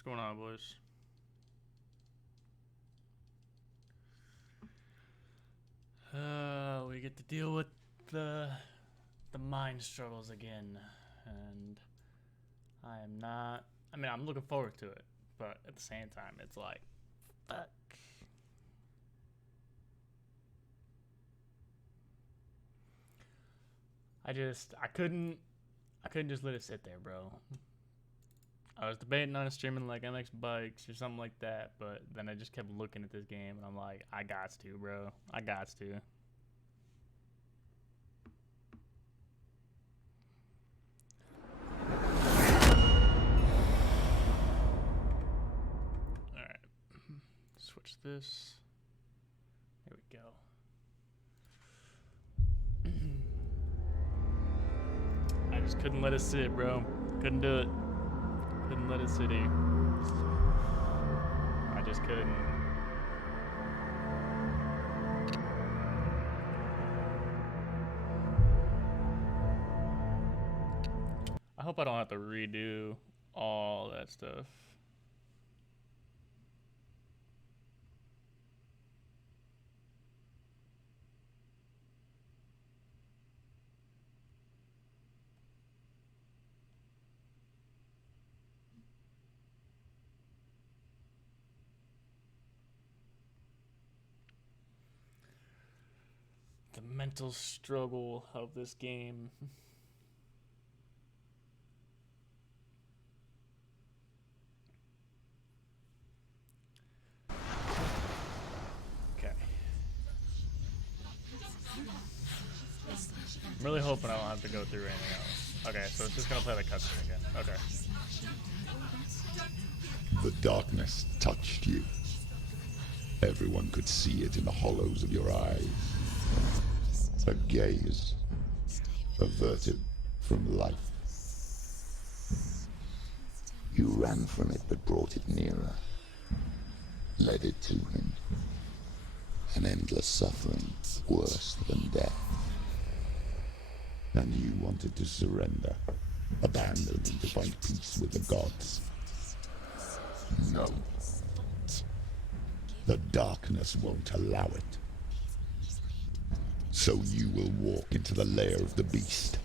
What's going on, boys? We get to deal with the mind struggles again, and I am not. I mean, I'm looking forward to it, but at the same time, it's like, fuck. I couldn't just let it sit there, bro. I was debating on streaming like MX Bikes or something like that, but then I just kept looking at this game and I'm like, I got to, bro. I got to. Alright. Switch this. There we go. I just couldn't let it sit, bro. Couldn't do it. Couldn't let it sit here. I just couldn't. I hope I don't have to redo all that stuff. The mental struggle of this game. Okay. I'm really hoping I don't have to go through anything else. Okay, so it's just gonna play the cutscene again. Okay. The darkness touched you. Everyone could see it in the hollows of your eyes. A gaze averted from life. You ran from it but brought it nearer. Led it to him. An endless suffering worse than death. And you wanted to surrender, abandon and to find peace with the gods. No. The darkness won't allow it. So you will walk into the lair of the beast.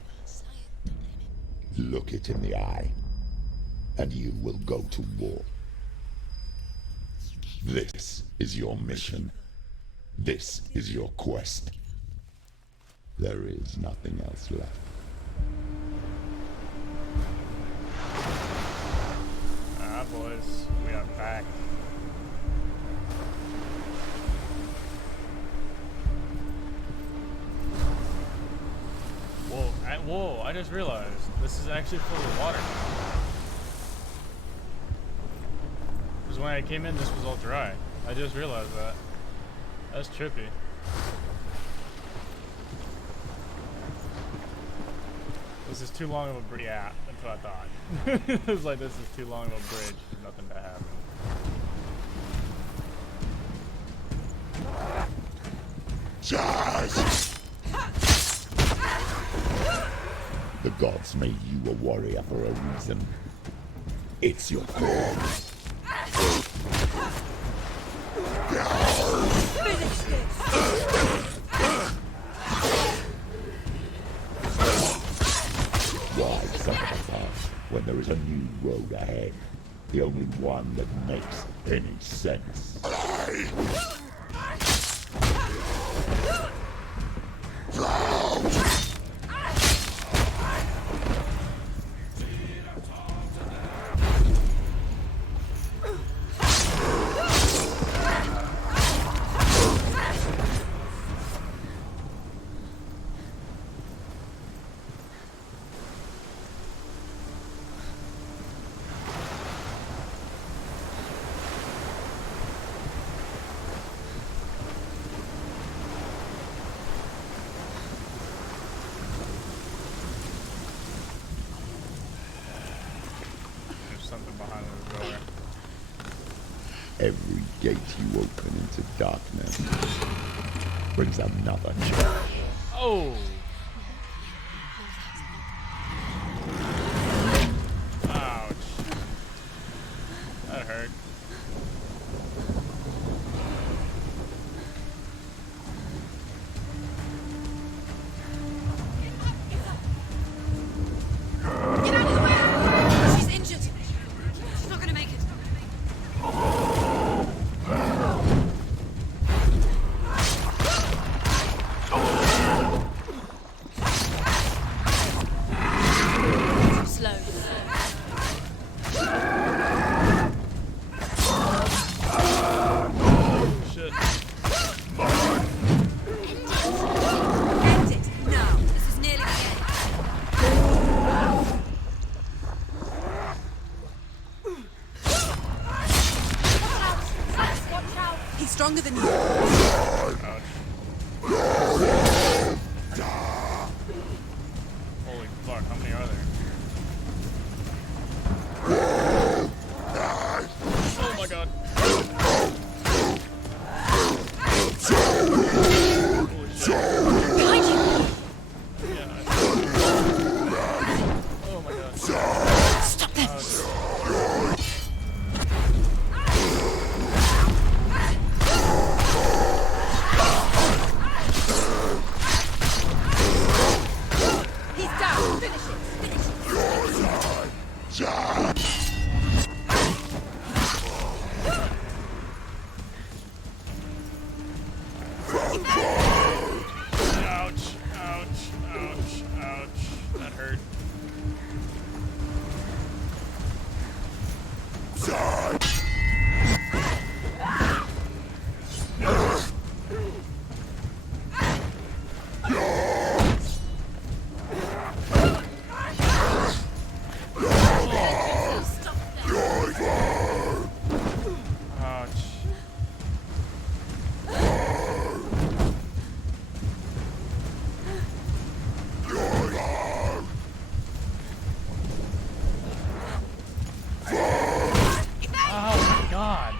Look it in the eye, and you will go to war. This is your mission. This is your quest. There is nothing else left. Ah, boys, we are back. Whoa, I just realized this is actually full of water now. Because when I came in, this was all dry. I just realized that. That's trippy. This is too long of a bridge. Yeah, that's what I thought. It was like, this is too long of a bridge for nothing to happen. Charge! The gods made you a warrior for a reason. It's your call. Why suffer the past when there is a new road ahead? The only one that makes any sense. Every gate you open into darkness brings another challenge. Oh! Ouch. stronger than you. Ouch. Holy fuck, how many are there? Oh my god. Holy shit. Behind you! Yeah. Oh my god. Stop that! He's down! Finish it! Finish it! Ouch, ouch, ouch, ouch. That hurt. Stop that! Ouch. Oh my god.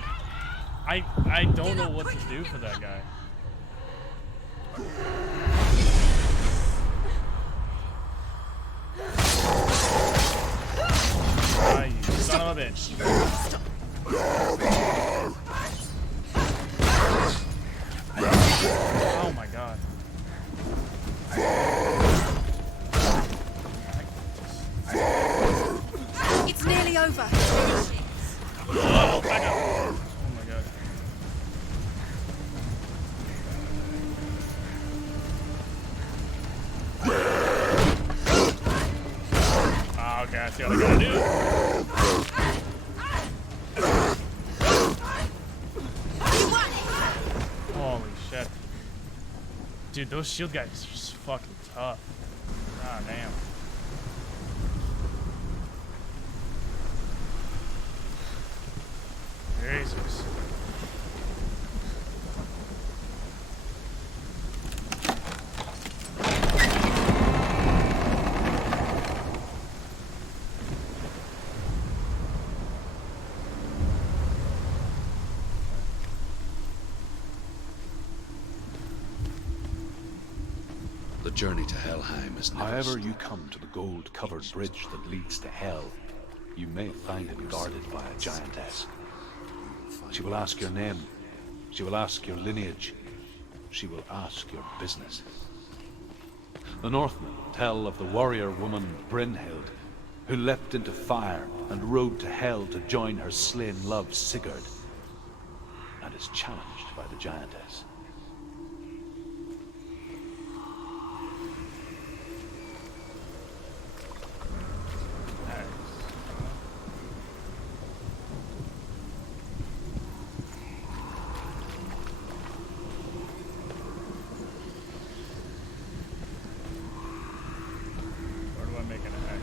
I don't know what to do for that guy. Ah, you son of a bitch. Oh my god. It's nearly over. Oh, back up. Oh my god. Oh, okay, I see what I gotta do. You won it! Holy shit. Dude, those shield guys are just fucking tough. Ah, damn. Jesus. The journey to Helheim is never However you come to the gold-covered bridge that leads to Hell, you may find it guarded by a giantess. She will ask your name. She will ask your lineage. She will ask your business. The Northmen tell of the warrior woman Brynhild, who leapt into fire and rode to Hell to join her slain love Sigurd, and is challenged by the giantess. Where do I make an X?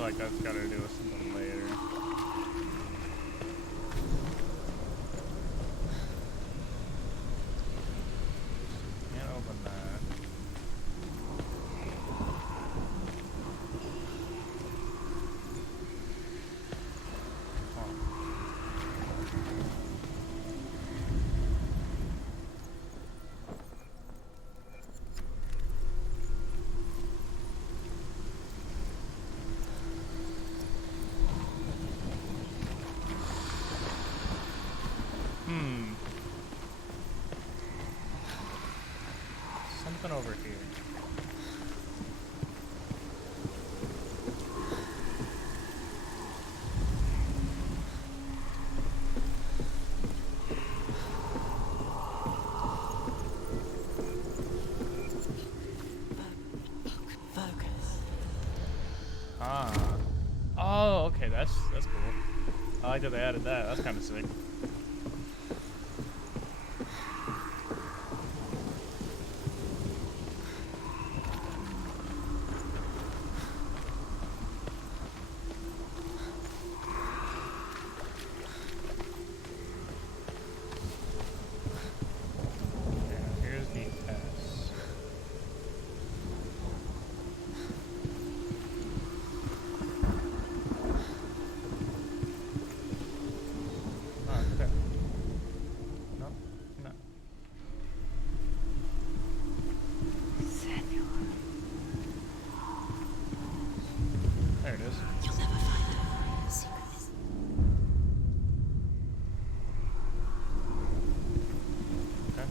feel like that's got to do with something later. Can't open that. Something over here. Ah. Oh, okay, that's cool. I like that they added that. That's kind of sick. There it is. You'll never find her. The secret is... Okay.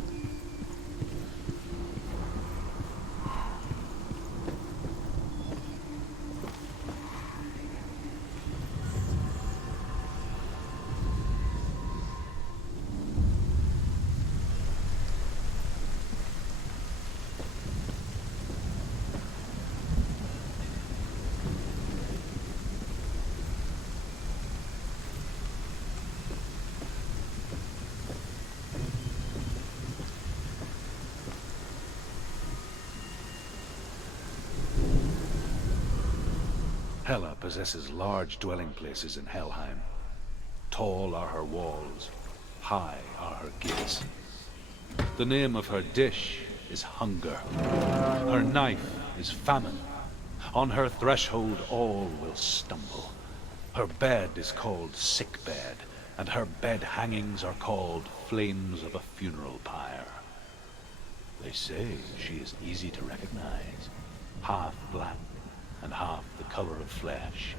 Hela possesses large dwelling places in Helheim. Tall are her walls, high are her gates. The name of her dish is hunger. Her knife is famine. On her threshold all will stumble. Her bed is called sick bed, and her bed hangings are called flames of a funeral pyre. They say she is easy to recognize, half black and half the color of flesh,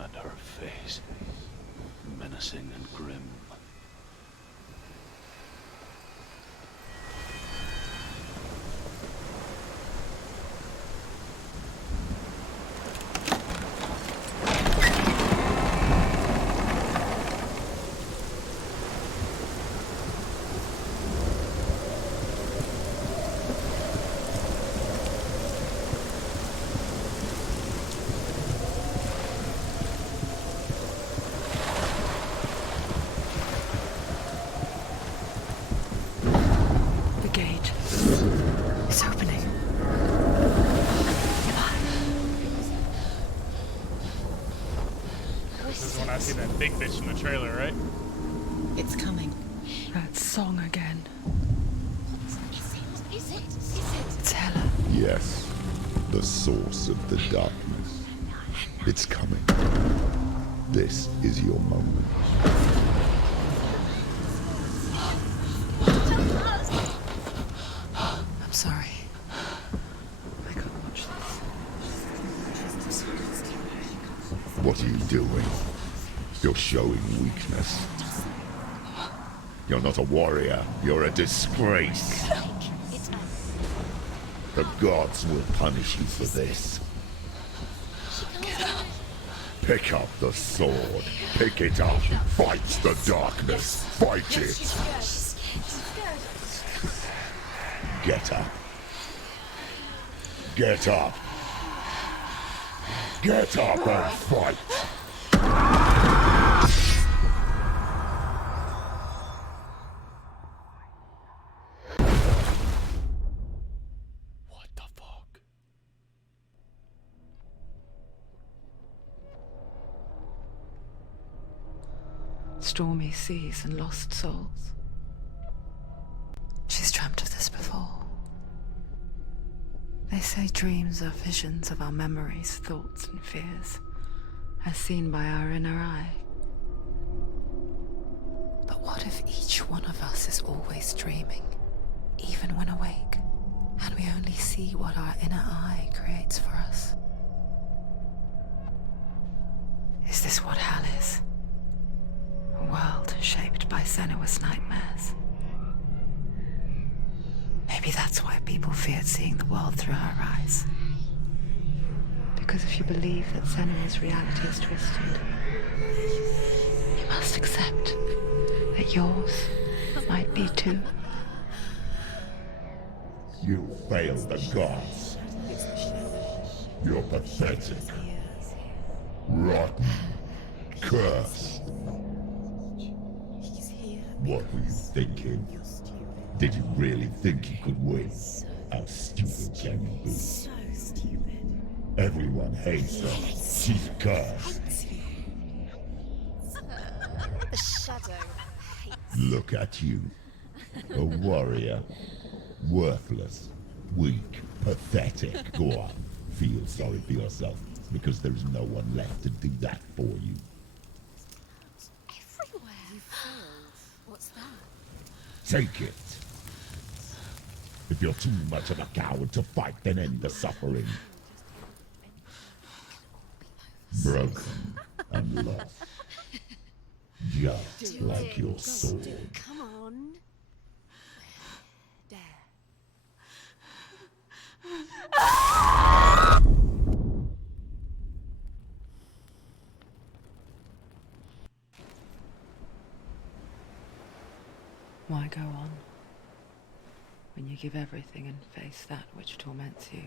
and her face menacing and grim. I see that big bitch in the trailer, right? It's coming. That song again. Is it? It's Hela. Yes, the source of the darkness. It's coming. This is your moment. I'm sorry. I can't watch this. What are you doing? You're showing weakness. You're not a warrior. You're a disgrace. The gods will punish you for this. Pick up the sword. Pick it up. Fight the darkness. Fight it. Get up. Get up. Get up and fight. What the fuck? stormy seas and lost souls. She's dreamt of this before. They say dreams are visions of our memories, thoughts, and fears, as seen by our inner eye. But what if each one of us is always dreaming, even when awake, and we only see what our inner eye creates for us? Is this what hell is? A world shaped by Senua's nightmares. Maybe that's why people feared seeing the world through her eyes. Because if you believe that Senua's reality is twisted, you must accept that yours might be too. You failed the gods. You're pathetic. Rotten. Cursed. What were you thinking? Did you really think you could win? How stupid can you be? So stupid. Everyone hates her. She's cursed. The shadow hates. Look at you. A warrior. Worthless. Weak. Pathetic. Go on. Feel sorry for yourself, because there is no one left to do that for you. Everywhere. You failed. What's that? Take it. If you're too much of a coward to fight, then end the suffering. Broken and lost. Just like your sword. Come on. Dare. Why go on when you give everything and face that which torments you,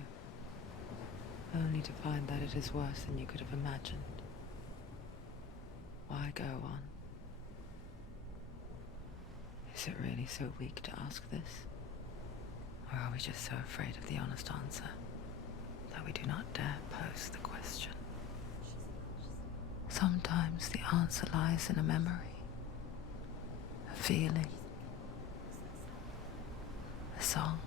only to find that it is worse than you could have imagined? Why go on? Is it really so weak to ask this? Or are we just so afraid of the honest answer that we do not dare pose the question? Sometimes the answer lies in a memory, a feeling, a song.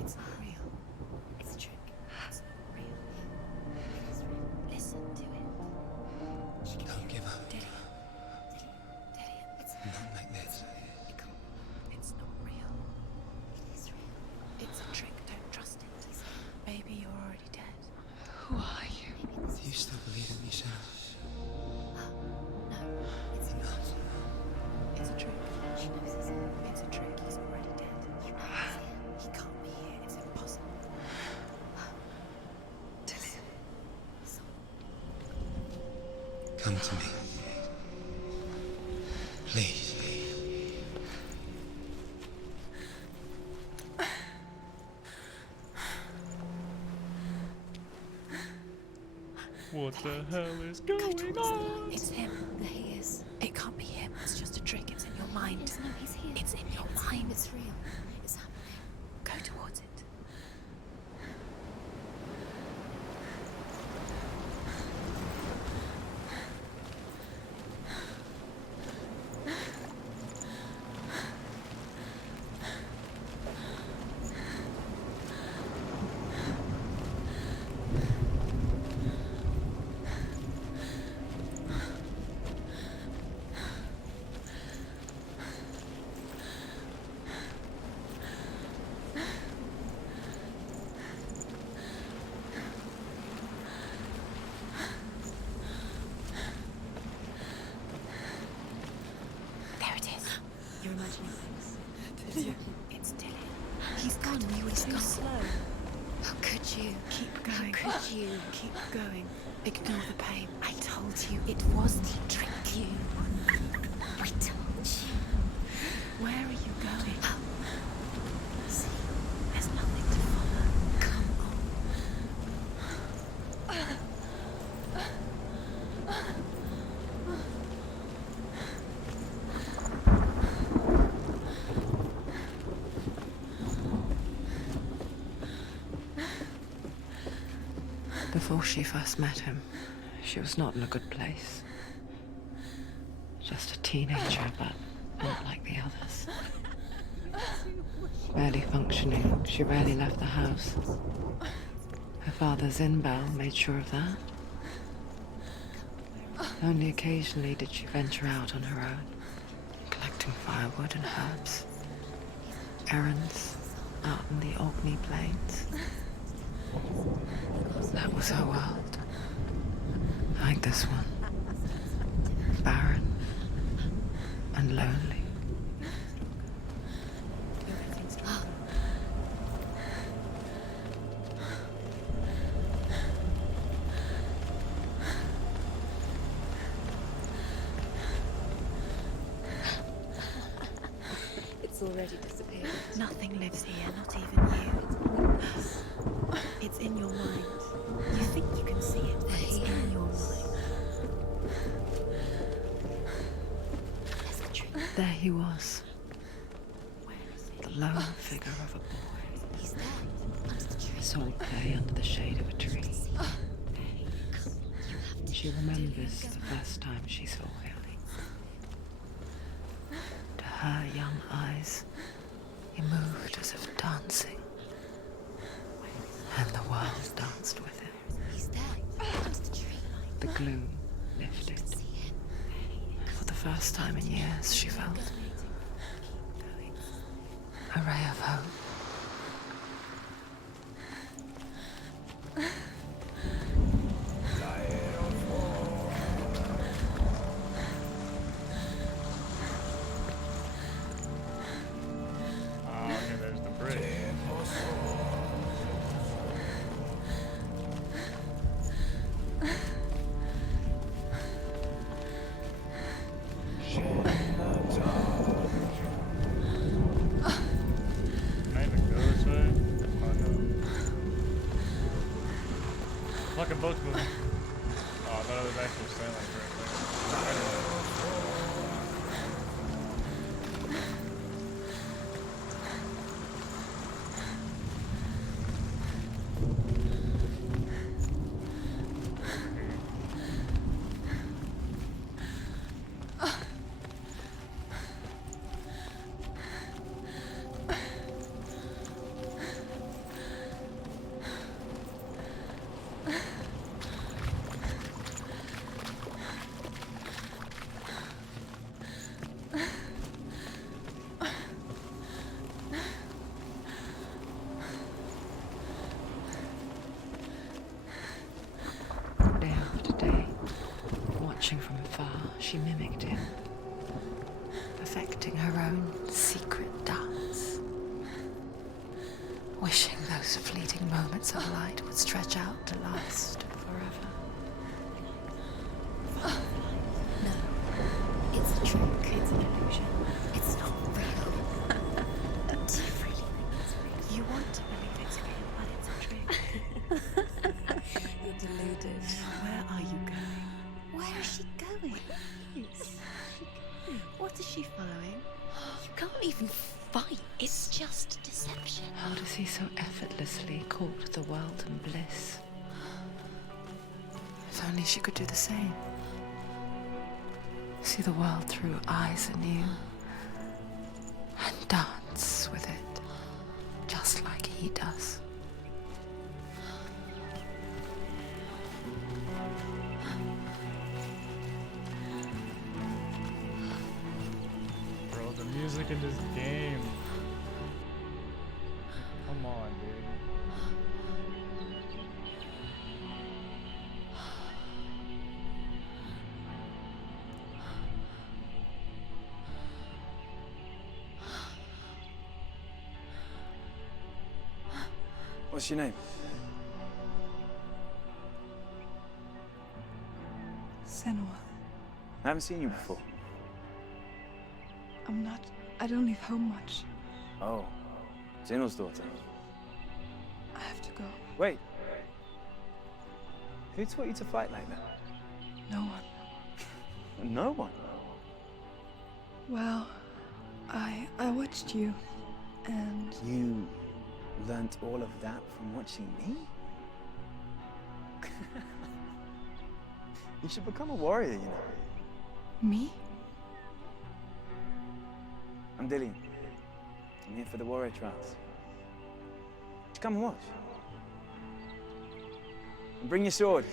It's not real. It's a trick. It's not real. It is real. Listen to it. She can Don't give up. Daddy. Daddy. It's Not like this. it can't. It's not real. It is real. It's a trick. Don't trust it. Baby, you're already dead. Who are you? Maybe this Do you still believe in me, Senua? No, it's not. It's a trick. She knows it's him. It's a trick. He's already dead. He knows it's him. He can't be here. It's impossible. Come to me. Please. What the hell is going on? It's him. There he is. It can't be him. It's just a trick. It's in your mind. No, he's here. It's in your mind. It's real. It's happening. Go towards it. There it is. You're imagining things. It's Dylan. He's gone. He's gone. Slow. How could you? Keep going. How could you? Keep going. Ignore the pain. I told you it was to trick you. I told you. Where are you going? See, there's nothing to follow. Come on. Before she first met him, she was not in a good place. Just a teenager, but not like the others. Barely functioning, she rarely left the house. Her father's in-bell made sure of that. Only occasionally did she venture out on her own, collecting firewood and herbs. Errands out in the Orkney Plains. That was her world. Like this one. Barren and lonely. It's already disappeared. Nothing lives here, not even you. It's in your mind. You think you can see it, but it's in your mind. There's the tree. There he was. The lone figure of a boy. He's there, under the tree. Soul play under the shade of a tree. She remembers the first time she saw him. To her young eyes, he moved as if dancing. And the world danced with him. He's there, under the tree. The gloom lifted. For the first time in years, she felt a ray of hope. Oh, okay, there's the bridge. Can I even go this way? Oh no. Fucking boat's moving. Oh, I thought it was actually sailing for a second. Day after day, watching from afar, she mimicked him, perfecting her own secret dance, wishing those fleeting moments of light would stretch out to last forever. No, it's a trick. It's an illusion. It's not real. Do you really think it's real? You want to believe it's real, but it's a trick. You're deluded. Where are you going? Where is she going? What is she following? You can't even fight. It's just deception. How does he so effortlessly court the world and bliss? If only she could do the same. See the world through eyes anew and dance with it, just like he does. Bro, the music in this game. Come on, dude. What's your name? Senua. I haven't seen you before. I don't leave home much. Oh, Zenua's daughter. I have to go. Wait. Who taught you to fight like that? No one. No one. Well, I watched you, and You learnt all of that from watching me? You should become a warrior, you know. Me? I'm Dillian. I'm here for the warrior trials. Come and watch. And bring your sword.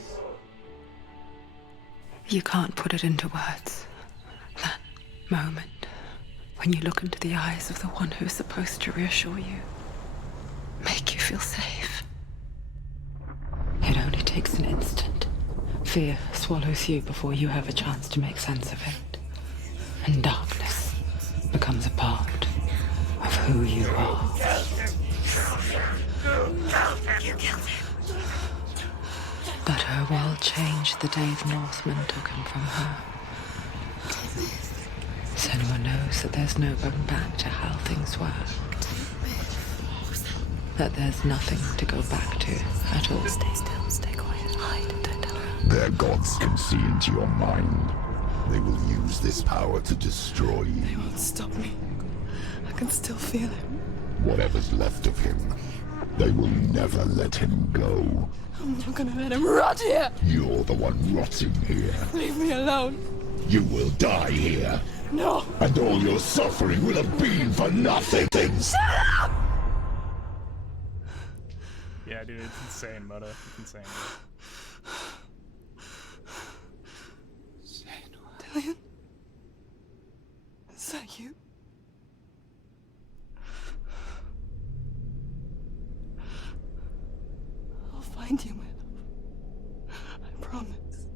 You can't put it into words. That moment when you look into the eyes of the one who's supposed to reassure you, make you feel safe. It only takes an instant. Fear swallows you before you have a chance to make sense of it. And darkness becomes a part of who you are. You killed him. But her world changed the day the Northmen took him from her. Senua knows that there's no going back to how things were. That there's nothing to go back to at all. Stay still, stay quiet, hide, don't tell her. Their gods can see into your mind. They will use this power to destroy They you. won't stop me. I can still feel him. Whatever's left of him, they will never let him go. I'm not gonna let him rot here. You're the one rotting here. Leave me alone. You will die here. No. And all your suffering will have been for nothing. Yeah, dude, it's insane, brother. It's insane. Dillian? Is that you? I'll find you, my love. I promise.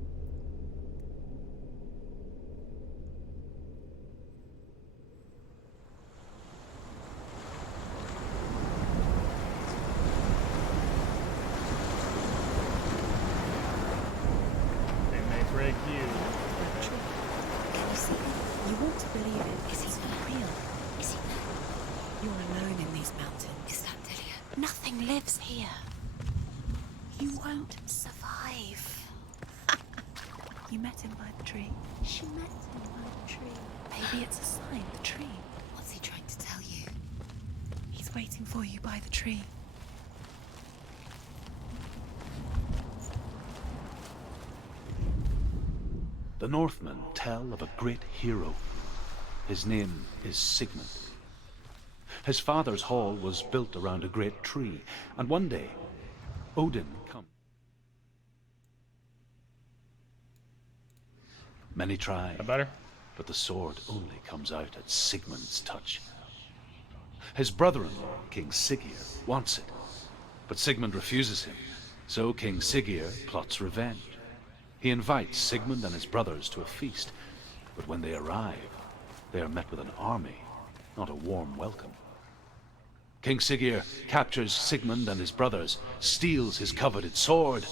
They may break you. True. Can you see him? You want to believe it. Is he not real? Is he not? You're alone in these mountains. Is that Dillian? Nothing lives here. You won't survive. You met him by the tree. She met him by the tree. Maybe it's a sign, the tree. What's he trying to tell you? He's waiting for you by the tree. The Northmen tell of a great hero. His name is Sigmund. His father's hall was built around a great tree, and one day, Odin comes. Many try, That better? but the sword only comes out at Sigmund's touch. His brother-in-law, King Siggeir, wants it, but Sigmund refuses him, so King Siggeir plots revenge. He invites Sigmund and his brothers to a feast, but when they arrive, they are met with an army, not a warm welcome. King Siggeir captures Sigmund and his brothers, steals his coveted sword,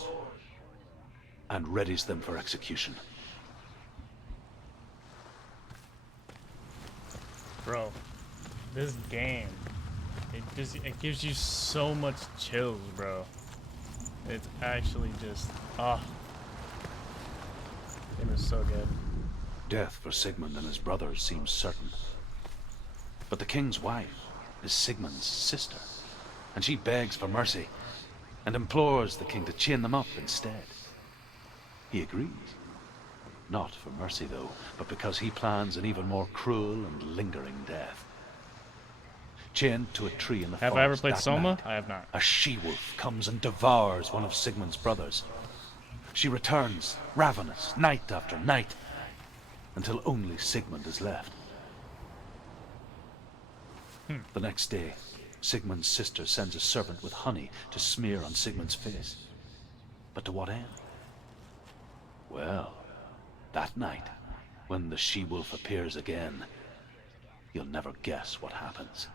and readies them for execution. Bro, this game, it gives you so much chills, bro. It's actually just, it was so good. Death for Sigmund and his brothers seems certain. But the king's wife is Sigmund's sister, and she begs for mercy and implores the king to chain them up instead. He agrees. Not for mercy, though, but because he plans an even more cruel and lingering death. Chained to a tree in the Have I ever forest played that Soma? night, I have not. a she-wolf comes and devours one of Sigmund's brothers. She returns, ravenous, night after night, until only Sigmund is left. The next day, Sigmund's sister sends a servant with honey to smear on Sigmund's face. But to what end? Well, that night, when the she-wolf appears again, you'll never guess what happens.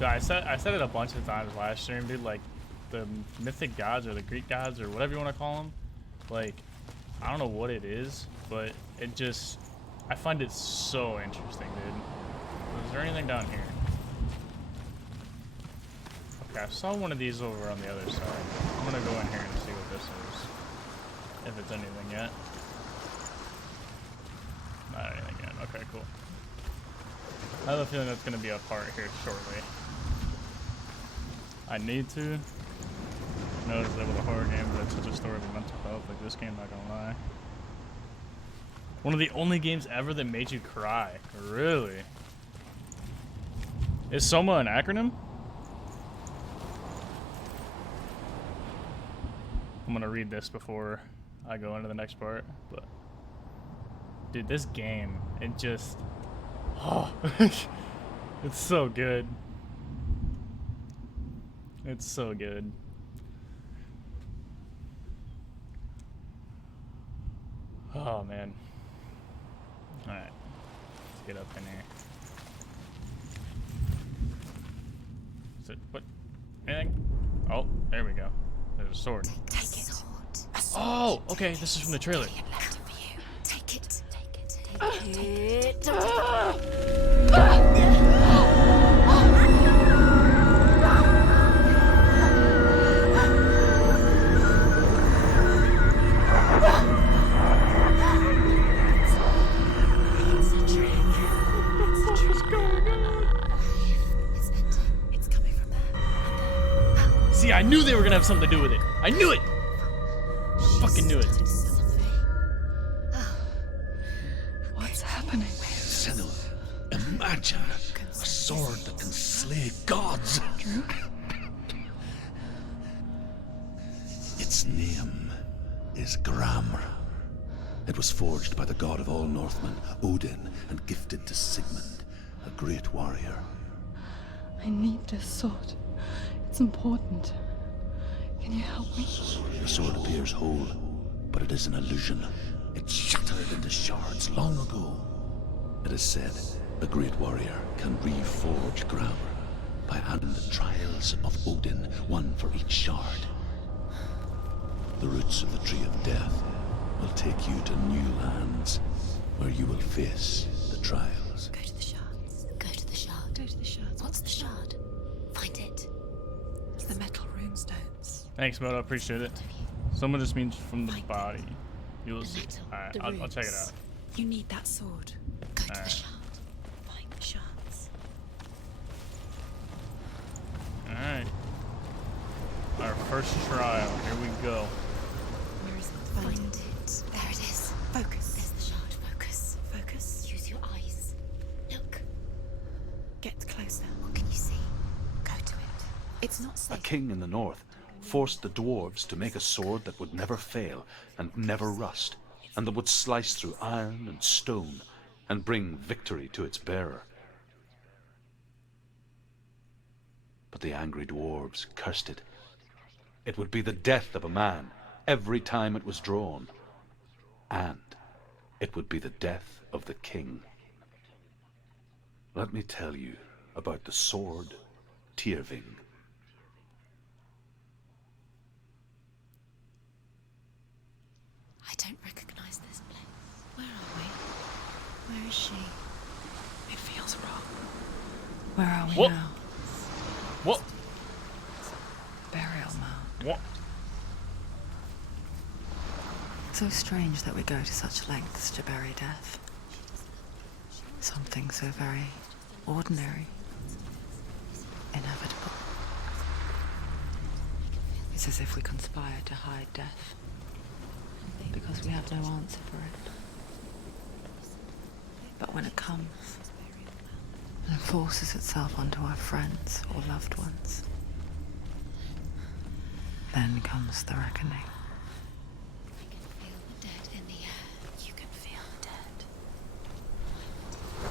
Yeah, I said it a bunch of times last stream, dude. Like, the mythic gods or the Greek gods or whatever you want to call them, like, I don't know what it is, but it just, I find it so interesting, dude. Is there anything down here? Okay, I saw one of these over on the other side. I'm gonna go in here and see what this is, if it's anything yet. Not anything yet. Okay, cool. I have a feeling that's gonna be a part here shortly. I need to. Notice that with a horror game, but it's such a story of mental health. Like this game, not gonna lie. One of the only games ever that made you cry. Really? Is Soma an acronym? I'm gonna read this before I go into the next part, but dude, this game, it just, oh, it's so good. It's so good. Oh man. All right, let's get up in here. Is it what? Anything? Oh, there we go. There's a sword. Take it. Oh, okay. This is from the trailer. Take it. Take it. See, I knew they were gonna have something to do with it. I knew it. Fucking knew it. What's happening? Senua, imagine a sword that can slay gods. Its name is Gramr. It was forged by the god of all Northmen, Odin, and gifted to Sigmund, a great warrior. I need this sword. It's important. Can you help me? The sword appears whole, but it is an illusion. It shattered into shards long ago. It is said a great warrior can reforge Gramr by adding the trials of Odin, one for each shard. The roots of the Tree of Death will take you to new lands where you will face the trials. Go to the shards. Go to the shard. Go to the shards. What's the shard? Find it. It's the metal runestones. Thanks, Moto. I appreciate it. Someone just means from the body. You'll see. Alright, I'll check it out. You need that sword. Go to the Alright. shard. Find the shards. Alright. Our first trial. Here we go. Where is it? Find it. There it is. Focus. There's the shard. Focus. Focus. Use your eyes. Look. Get closer. What can you see? Go to it. It's not A safe. king in the north forced the dwarves to make a sword that would never fail and never rust, and that would slice through iron and stone and bring victory to its bearer. But the angry dwarves cursed it. It would be the death of a man every time it was drawn, and it would be the death of the king. Let me tell you about the sword Tyrving. I don't recognize this place. Where are we? Where is she? It feels wrong. Where are we What? now? What? Burial mound. What? So strange that we go to such lengths to bury death. Something so very ordinary, inevitable. It's as if we conspire to hide death, because we have no answer for it. But when it comes, and it forces itself onto our friends or loved ones, then comes the reckoning. I can feel the dead in the air. You can feel the dead.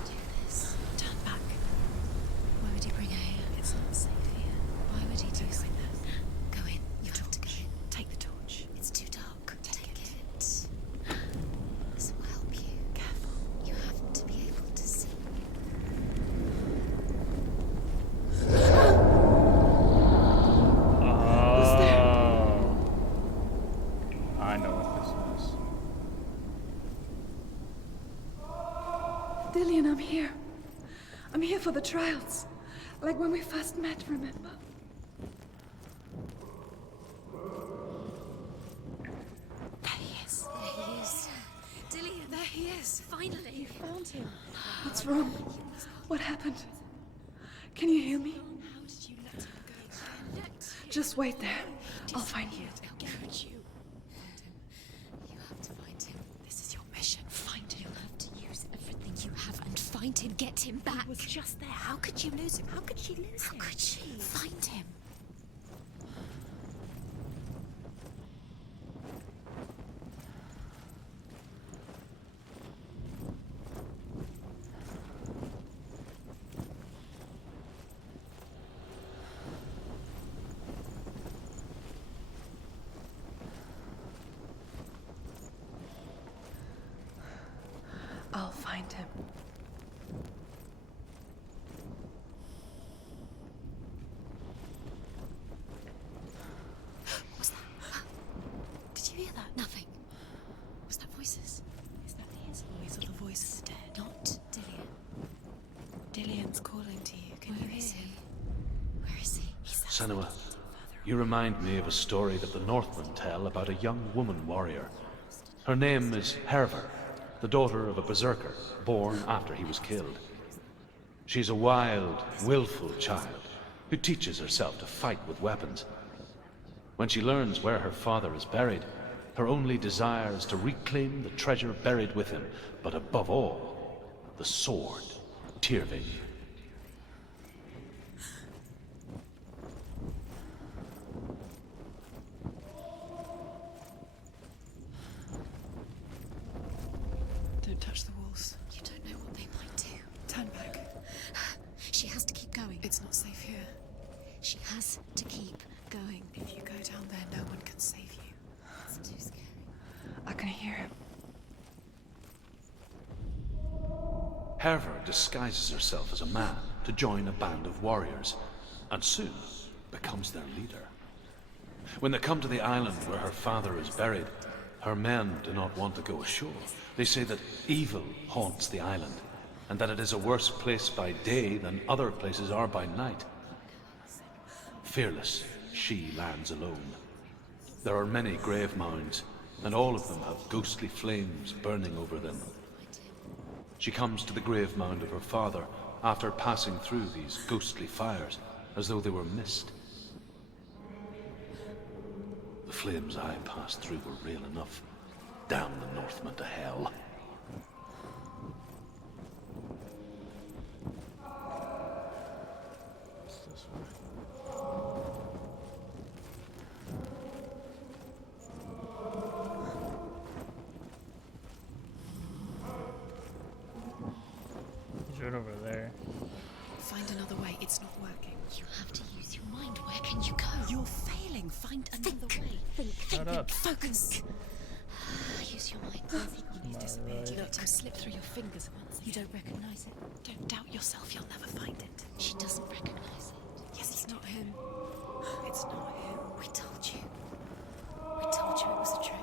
Do this. Turn back. Why would he bring her here? It's not safe here. Why would he do something? Go in. You have to go in. Take the torch. It's too dark. Take it. This will help you. Careful. You have to be able to see. Oh. I know what this is. Dillian, I'm here. I'm here for the trials. Like when we first met, remember? There he is. There he is. Dillian, there he is. Finally. You found him. What's wrong? What happened? Can you hear me? How did you let him go? Just wait there. I'll find you. How could you? You have to find him. This is your mission. Find him. You have to use everything you have and find him. Get him back. He was just there. How could you lose him? How could she lose him? How could she? Find him. I'll find him. What was that? Did you hear that? Nothing. Was that voices? Is that his voice or the voice is dead? Not Dillian. Dillian's calling to you. Can you hear him? Where is he? He sounds Senua, you remind me of a story that the Northmen tell about a young woman warrior. Her name is Herver, the daughter of a berserker, born after he was killed. She's a wild, willful child who teaches herself to fight with weapons. When she learns where her father is buried, her only desire is to reclaim the treasure buried with him, but above all, the sword, Tyrving. Don't touch the walls. You don't know what they might do. Turn back. She has to keep going. It's not safe here. She has to keep going. If you go down there, no one can save you. It's too scary. I can hear him. Herver disguises herself as a man to join a band of warriors, and soon becomes their leader. When they come to the island where her father is buried, her men do not want to go ashore. They say that evil haunts the island, and that it is a worse place by day than other places are by night. Fearless, she lands alone. There are many grave mounds, and all of them have ghostly flames burning over them. She comes to the grave mound of her father after passing through these ghostly fires, as though they were mist. The flames I passed through were real enough. Damn the Northmen to hell. He's right over there. Find another way. It's not working. You have to use your mind. Where can you go? You're failing. Find another way. Shut up. Focus. Use your mind. You Am I disappeared. right? You let him slip through your fingers once. You don't recognize it. Don't doubt yourself. You'll never find it. She doesn't recognize it. Yes, it's not him. It's not him. We told you. We told you it was a trick.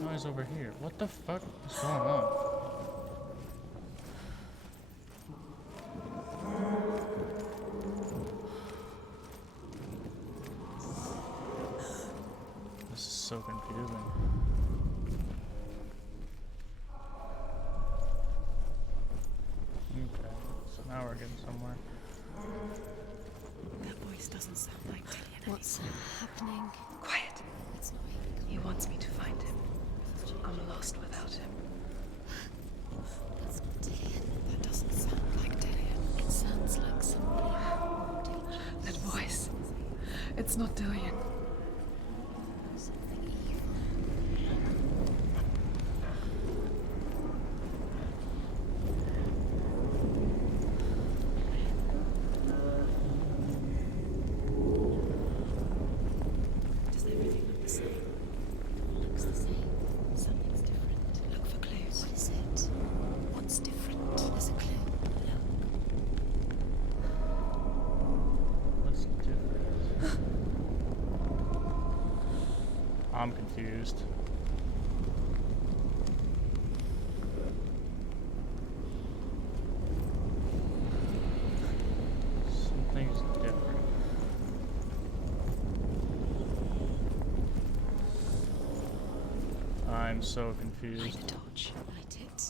Noise over here. What the fuck is going on? This is so confusing. Okay, so now we're getting somewhere. That voice doesn't sound like Dillian. What's happening? Quiet. It's not him. He wants me to find him. I'm lost without him. That's not Dillian. That doesn't sound like Dillian. It sounds like something more dangerous. That voice. It's not Dillian. Something evil. Does everything look the same? It looks the same. Something's different. Look for clues. What is it? What's different? There's a clue. What's different? I'm confused. Something's different. I'm so Light confused. the torch. Light it.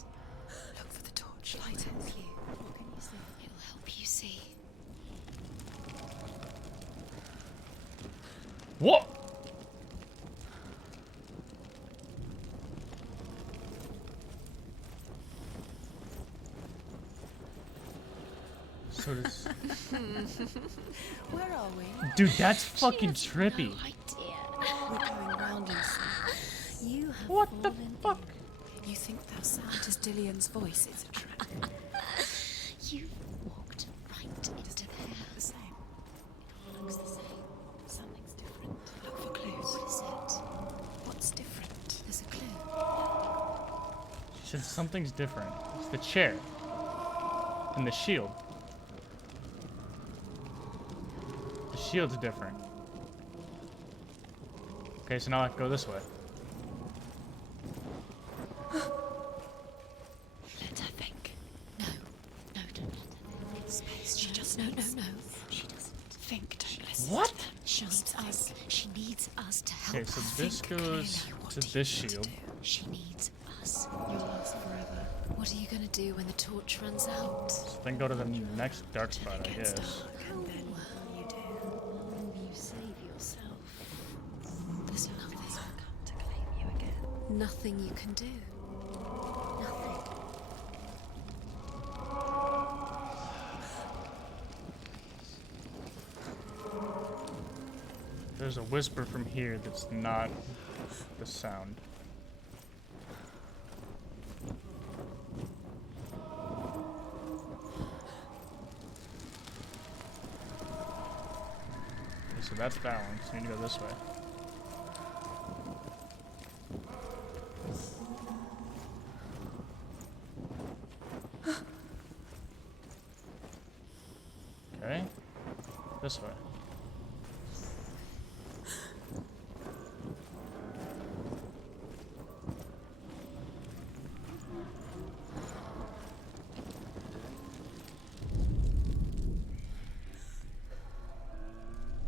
Look for the torch. Light it. What can you see? It'll help you see. What? So this, Where are we? dude, that's fucking trippy. No idea. We're going round in circles. You have What the fallen fuck? in. You think that sound is Dillion's voice? It's a trap. You walked right into there. The same. It all looks the same. Something's different. Look for clues. What is it? What's different? There's a clue. She said something's different. It's the chair. And the shield. The shield's different. Okay, so now I can go this way. Let her think. No. No, don't let her think. Space. She just no. She doesn't think. Don't listen. What? To them. She needs us. She needs us to help Okay, so her this think goes clearly. What to do you this want to shield. do? She needs us. You'll last forever. What are you gonna do when the torch runs out? So then go to the next dark spot, I Against guess. dark, and then what will you do? You save yourself. There's nothing to claim you again. Nothing you can do. Nothing. There's a whisper from here that's not the sound. Okay, so that's that one, so we need to go this way. Okay, this way.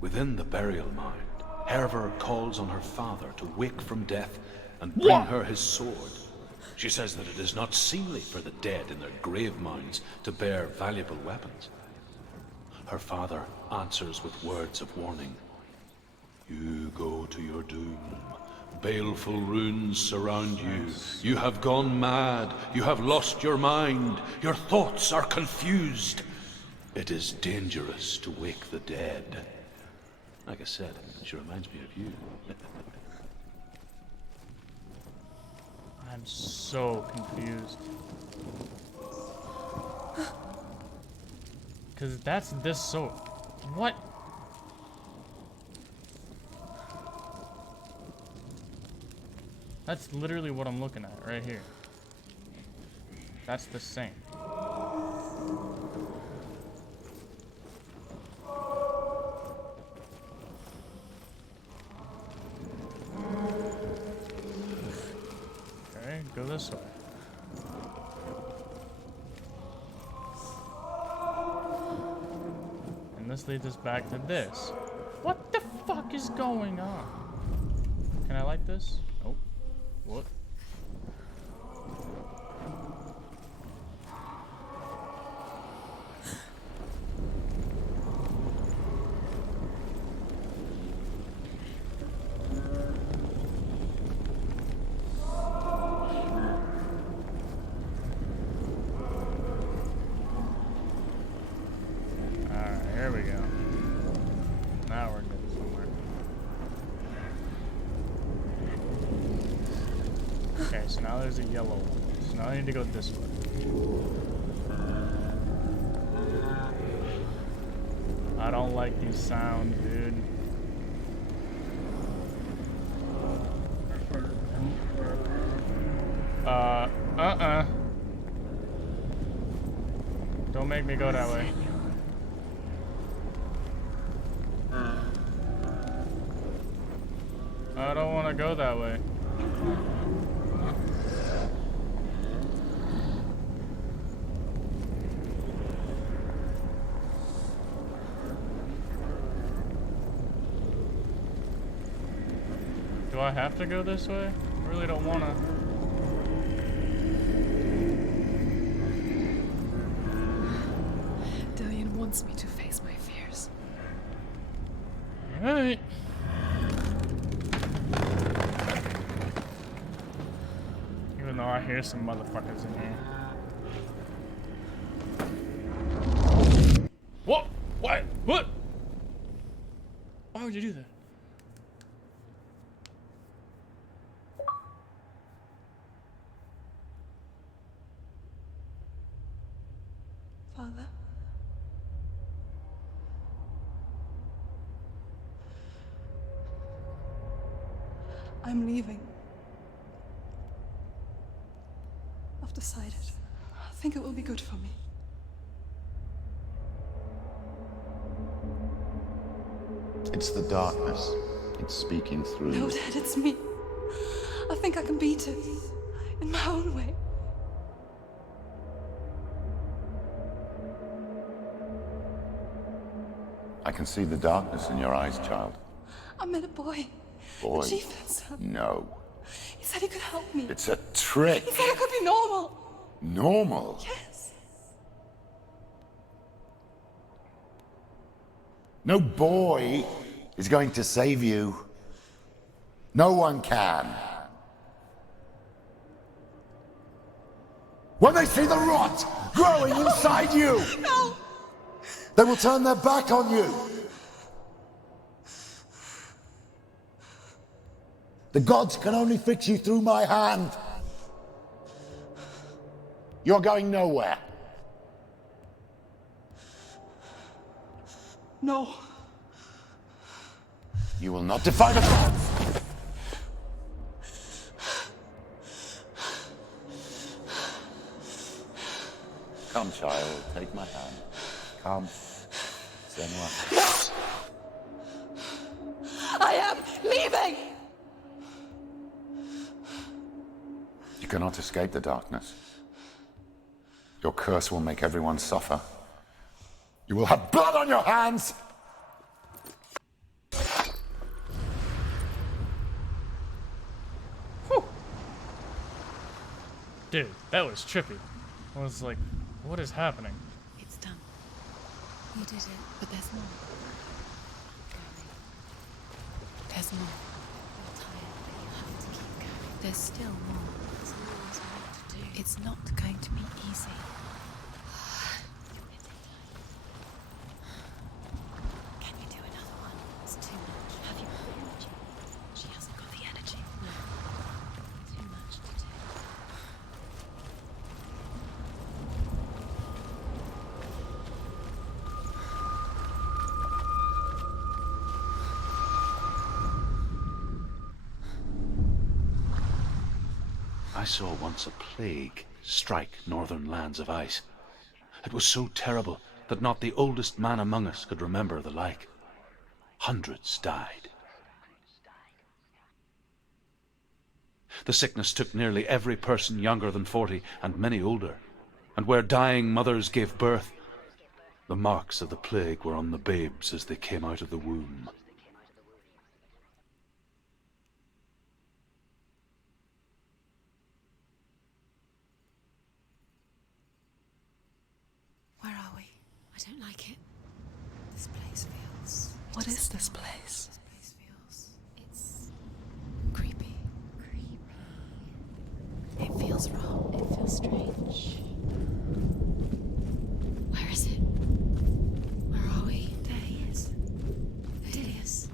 Within the burial mound, Herver calls on her father to wake from death and bring her his sword. She says that it is not seemly for the dead in their grave mounds to bear valuable weapons. Her father answers with words of warning. You go to your doom. Baleful runes surround you. You have gone mad. You have lost your mind. Your thoughts are confused. It is dangerous to wake the dead. Like I said, she reminds me of you. I'm so confused. Cause that's this sword. What? That's literally what I'm looking at right here. That's the same. Okay, go this way. And this leads us back to this. What the fuck is going on? Can I light this? Oh. What? Alright, here we go. Now we're getting somewhere. Okay, so now there's a yellow one. So now I need to go this way. I don't like these sounds, dude. Don't make me go that way. I don't want to go that way. Do I have to go this way? I really don't wanna. Dillian wants me to face my fears. Alright. Even though I hear some motherfuckers in here. What? What? What? Why would you do that? Father? I'm leaving. I've decided. I think it will be good for me. It's the darkness. It's speaking through No, you. Dad, it's me. I think I can beat it. In my own way. I can see the darkness in your eyes, child. I met a boy. Boy. The chieftain's son. No. He said he could help me. It's a trick. He said I could be normal. Normal. Yes. No boy is going to save you. No one can. When they see the rot growing inside you, No! they will turn their back on you. The gods can only fix you through my hand. You're going nowhere. No. You will not defy the gods. Come, child, take my hand. Come. Senua. I am leaving! You cannot escape the darkness. Your curse will make everyone suffer. You will have blood on your hands! Dude, that was trippy. I was like, what is happening? It's done. You did it, but there's more. There's more. You're tired, but you have to keep going. There's still more. There's always more to do. It's not going to be easy. Can you do another one? It's too much. Have you got the energy? She hasn't got the energy. No. Too much to do. I saw once a plague strike northern lands of ice. It was so terrible that not the oldest man among us could remember the like. Hundreds died. The sickness took nearly every person younger than 40 and many older. And where dying mothers gave birth, the marks of the plague were on the babes as they came out of the womb. Where are we? I don't like it. This place feels... What is this place? This place feels... It's... creepy. Creepy. It feels wrong. It feels strange. Where is it? Where are we? There he is. There he is.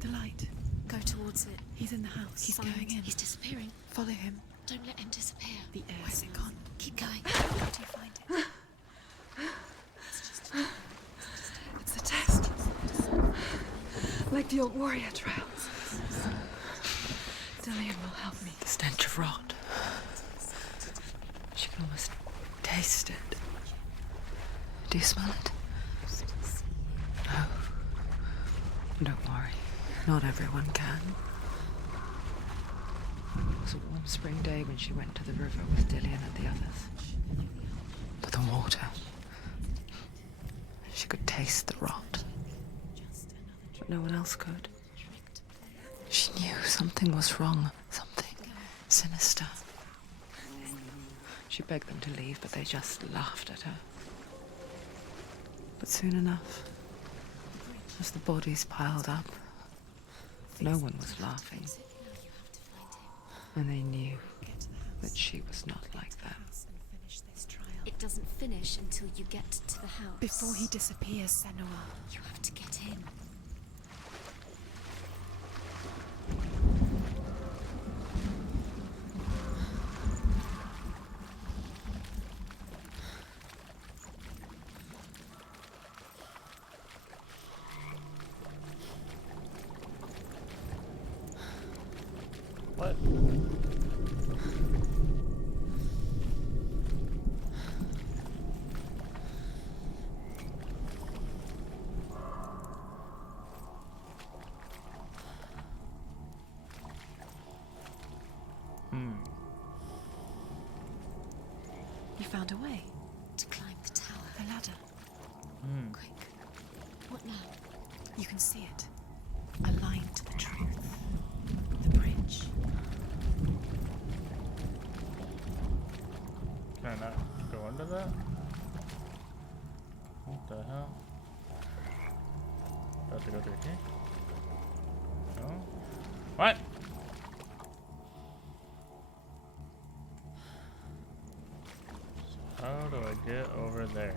The light. Go towards it. He's in the house. He's going in. He's disappearing. Follow him. Don't let him disappear. The air. Where's it gone? Keep going. How do you find it? It's a test. Like the old warrior trials. Dillian will help me. The stench of rot. She can almost taste it. Do you smell it? No. Don't worry. Not everyone can. It was a warm spring day when she went to the river with Dillian and the others. But the water... She could taste the rot. But no one else could. She knew something was wrong. Something sinister. She begged them to leave, but they just laughed at her. But soon enough, as the bodies piled up, no one was laughing. And they knew that she was not like that. It doesn't finish until you get to the house. Before he disappears, Senua. You have to get him. What? You found a way To climb the tower. the ladder. Quick. What now? You can see it. Aligned to the truth. The bridge. Can I not go under that? What the hell? Do I have to go through here? No? What? So how do I get over there?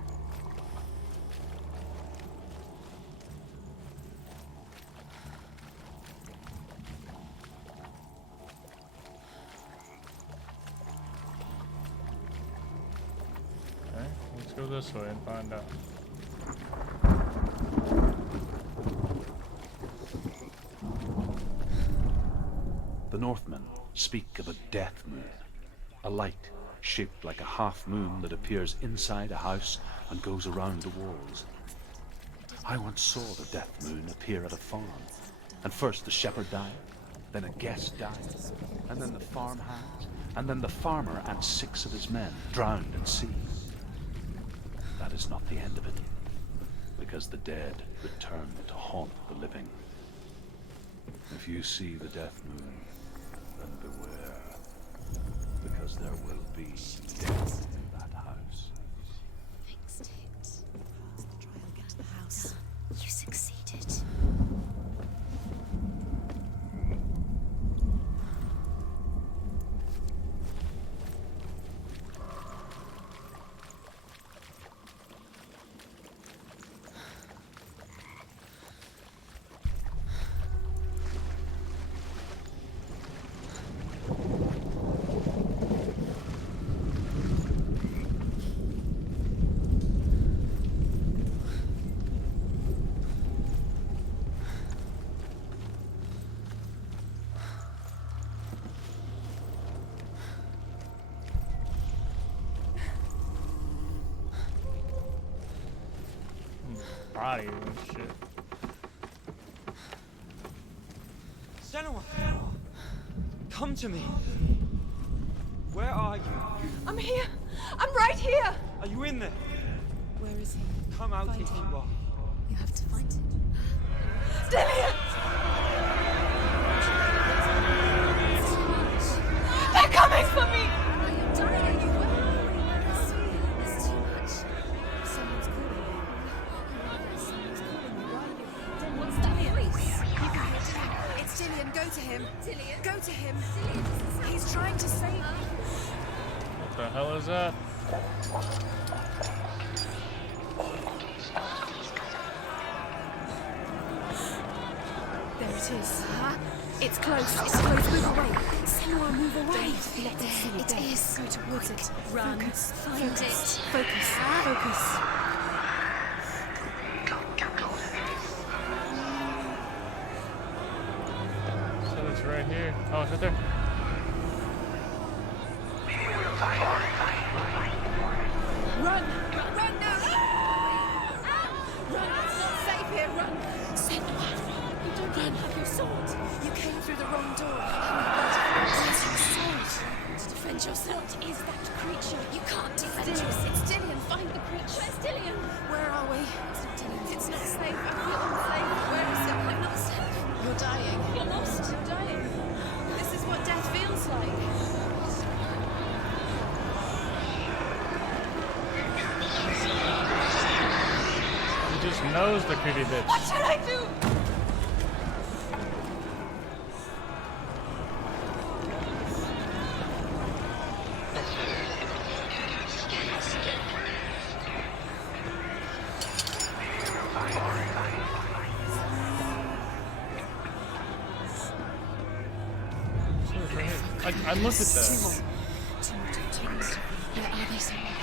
Okay, let's go this way and find out. The Northmen speak of a death moon, a light shaped like a half moon that appears inside a house and goes around the walls. I once saw the death moon appear at a farm, and first the shepherd died, then a guest died, and then the farmhand, and then the farmer and 6 of his men drowned at sea. That is not the end of it, because the dead return to haunt the living. If you see the death moon, then beware, because there will be death in that house. Fixed it. Try and get to the house. You succeeded. Body and shit. Senua! Come to me! Where are you? I'm here! I'm right here! Are you in there? Where is he? Come out Find if him. you are. You have to find him. Dillian! They're coming for me! Are you dying? It's too much. Someone's calling you. Someone's calling you. Why are you? Then what's that voice? You can hear Dillian. It's Dillian. Go to him. Dillian? Go to him. He's trying to save you. What the hell is that? There it is. It's close. It's close. Move away. Senua, move away. Let it see you. It is. Go towards it. Run. Focus. Find Focus. it. Focus. Focus. So it's right here. Oh, it's right there. Run! Run now! Run! It's not safe here. Run! Senua, you don't even have your sword. You came through the wrong door. Where's your sword? To defend yourself. What is that creature? You can't defend yourself. It's Dillian. Find the creature. Where's Dillian? Where are we? It's not Dillian. It's not safe. I feel unsafe. Where is it? I'm not safe. You're dying. You're lost. You're dying. This is what death So's the creepy bitch. What should I do? I looked at that. Where are they, Senua?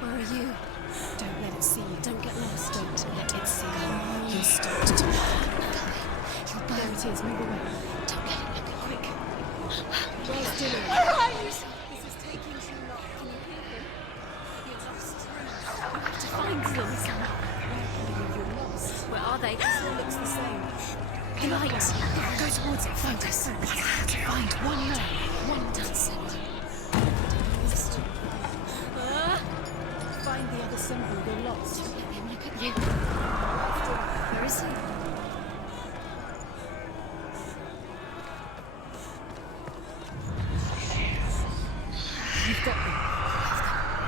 Where are you? Don't let it see you. Don't get lost. Don't let it see you. You'll stop to do it. There it is. Move away. Don't let it look at quick. Where's Dylan? Where are you? This is taking too long. Can you hear them? You're lost. You have to find them. You're lost. Where are they? It all looks the same. The light. Go towards it. Find us. Find one man. One dancer. Find the other symbol. You're lost. Don't let him look at you. Where is he? You've got them.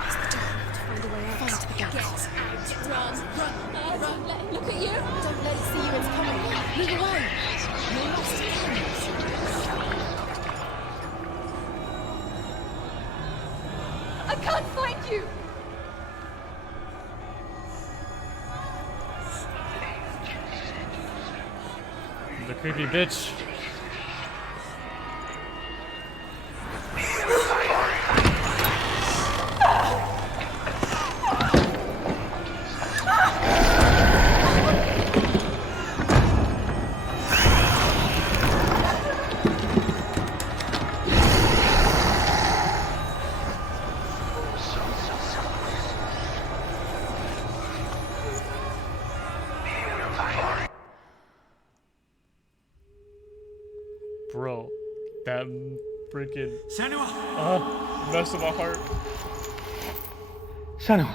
That's the door. Find a way out. Find the gap. Get out. Run. Don't let him look at you. Don't let it see you. It's coming. Move away. You're lost. I can't find you! The creepy bitch. Bro, that freaking Senua! mess of a heart. Senua!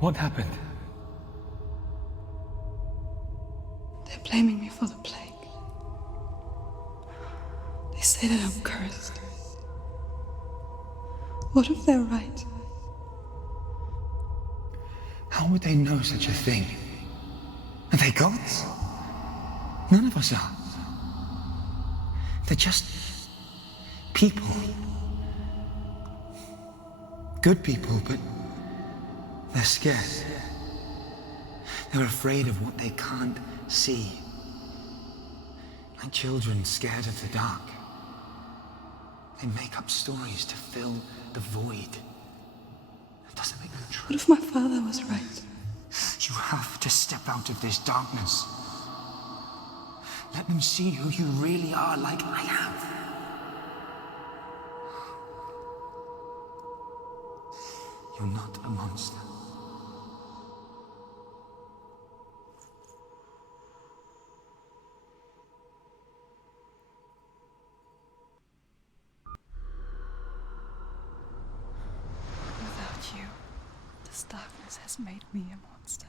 What happened? They're blaming me for the plague. They say that I'm cursed. What if they're right? How would they know such a thing? Are they gods? None of us are. They're just people. Good people, but they're scared. They're afraid of what they can't see. Like children scared of the dark. They make up stories to fill the void. That doesn't make them true. What if my father was right? You have to step out of this darkness. Let them see who you really are, like I have. You're not a monster. Without you, this darkness has made me a monster.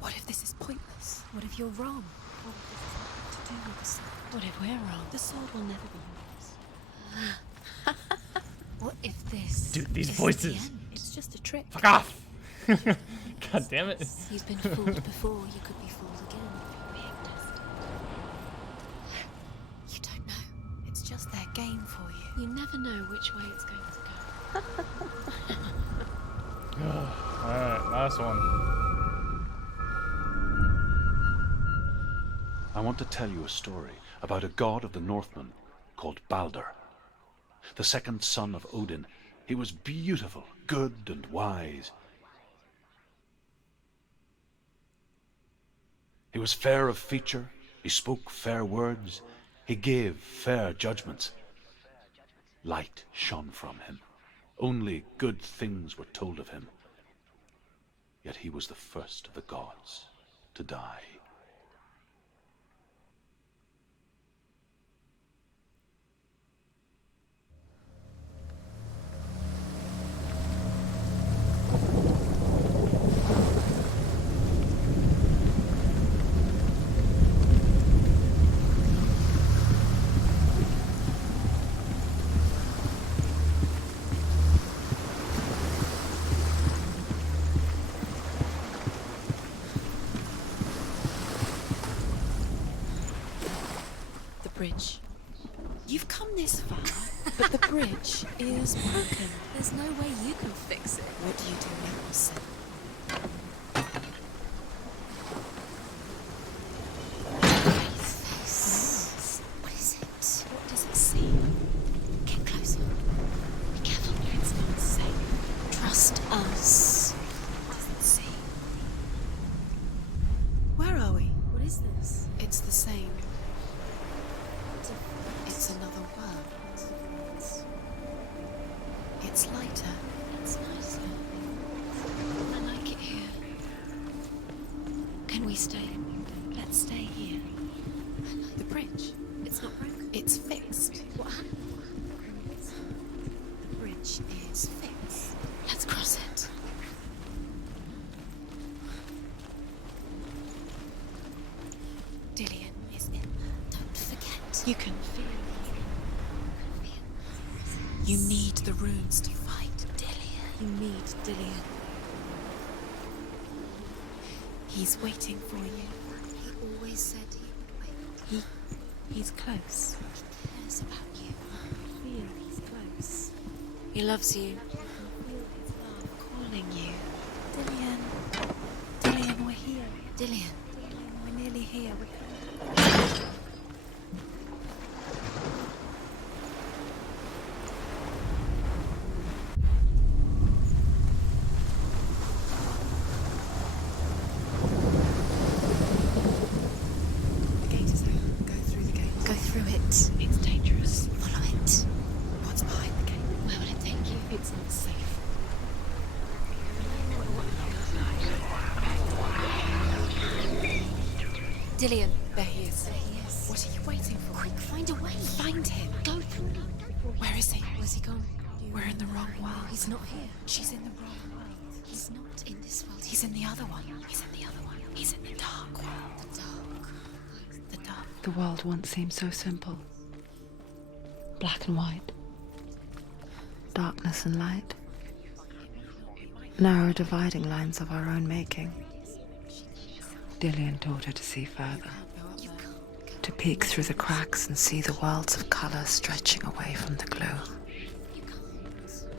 What if this is pointless? What if you're wrong? What if this has nothing to do with the sword? What if we're wrong? The sword will never be yours. What if this? Dude, these is voices. the end? It's just a trick. Fuck off! God damn it. You've been fooled before. You could be fooled again. Being tested. You don't know. It's just their game for you. You never know which way it's going to go. Alright, last one. I want to tell you a story about a god of the Northmen called Balder. The second son of Odin. He was beautiful, good and wise. He was fair of feature, he spoke fair words, he gave fair judgments. Light shone from him. Only good things were told of him. Yet he was the first of the gods to die. bridge. You've come this far, but the bridge is broken. There's no way you can fix it. What do you do now, Sen? What is it? What does it see? Get closer. Be careful. It's not safe. Trust us. It doesn't see. Where are we? What is this? It's the same. It's another world. It's lighter. It's nicer. I like it here. Can we stay? Let's stay here. The bridge. It's not broken. It's fixed. What happened? The bridge is fixed. Let's cross it. Dillian is in. Don't forget. You can feel. You need the runes to fight. Dillian. You need Dillian. He's waiting for you. He always said he would wait. He's close. He cares about you. Feel he's close. He loves you. Feel his love calling you. Dillian. Dillian, we're here. Dillian. We're nearly here. We're coming. The gate is open. Go through the gate. Go through it. It's dangerous. Follow it. What's behind the gate? Where will it take you? It's not safe. Dillian. There he is. There he is. What are you waiting for? Quick, find a way. Find him. Go through. Where is he? Where's he gone? We're in the wrong world. He's not here. She's in the wrong world. He's not in this world. He's in the other one. He's in the other one. He's in the dark world. the dark. The dark. The world once seemed so simple. Black and white. Darkness and light. Narrow dividing lines of our own making. Dillian taught her to see further. To peek through the cracks and see the worlds of colour stretching away from the glow.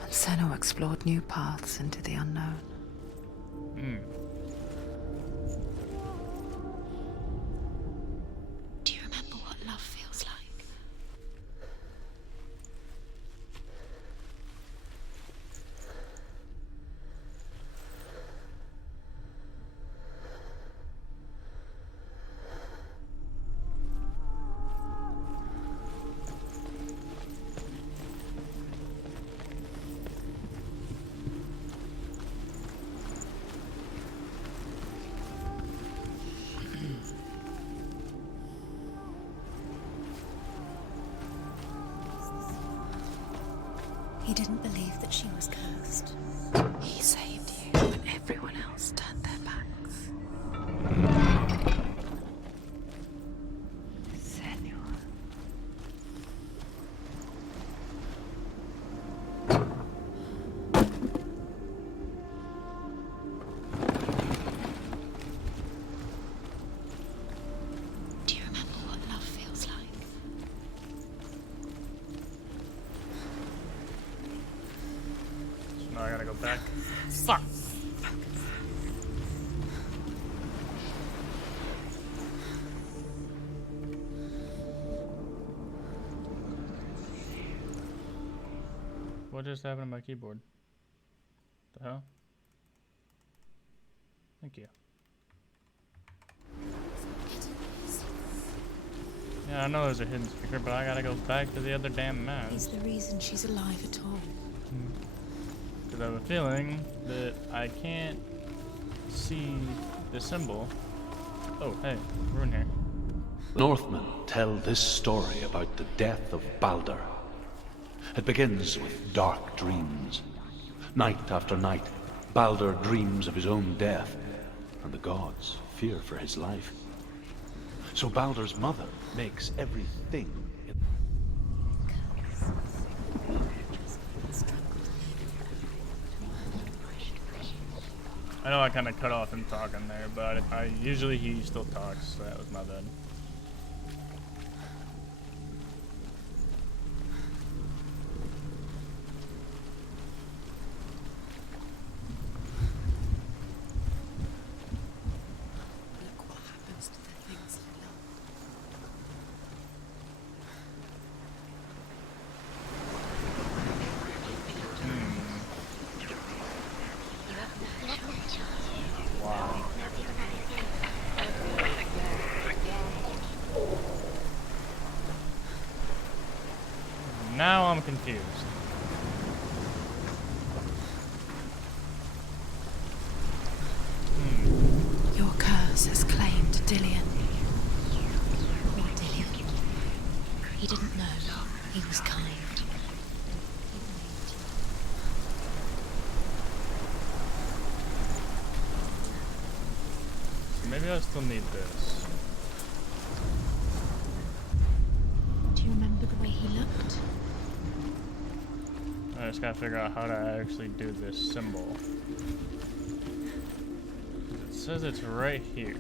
And Senua explored new paths into the unknown. Do you remember what love feels like? He didn't believe that she was cursed. He saved you when everyone else turned their backs. Senua. Do you remember what love feels like? Now I gotta go back. Fuck. What just happened to my keyboard? The hell? Thank you. Yeah, I know there's a hidden speaker, but I gotta go back to the other damn map. He's the reason she's alive at all. Because I have a feeling that I can't see the symbol. Oh, hey, we're in here. Northmen tell this story about the death of Baldur. It begins with dark dreams. Night after night, Baldur dreams of his own death, and the gods fear for his life. So Baldur's mother makes everything. I know I kind of cut off him talking there, but usually he still talks, so that was my bad. I'm confused. Your curse has claimed Dillian. Poor Dillian. He didn't know. He was kind. Maybe I still need this. Do you remember the way he looked? I just gotta figure out how to actually do this symbol. It says it's right here.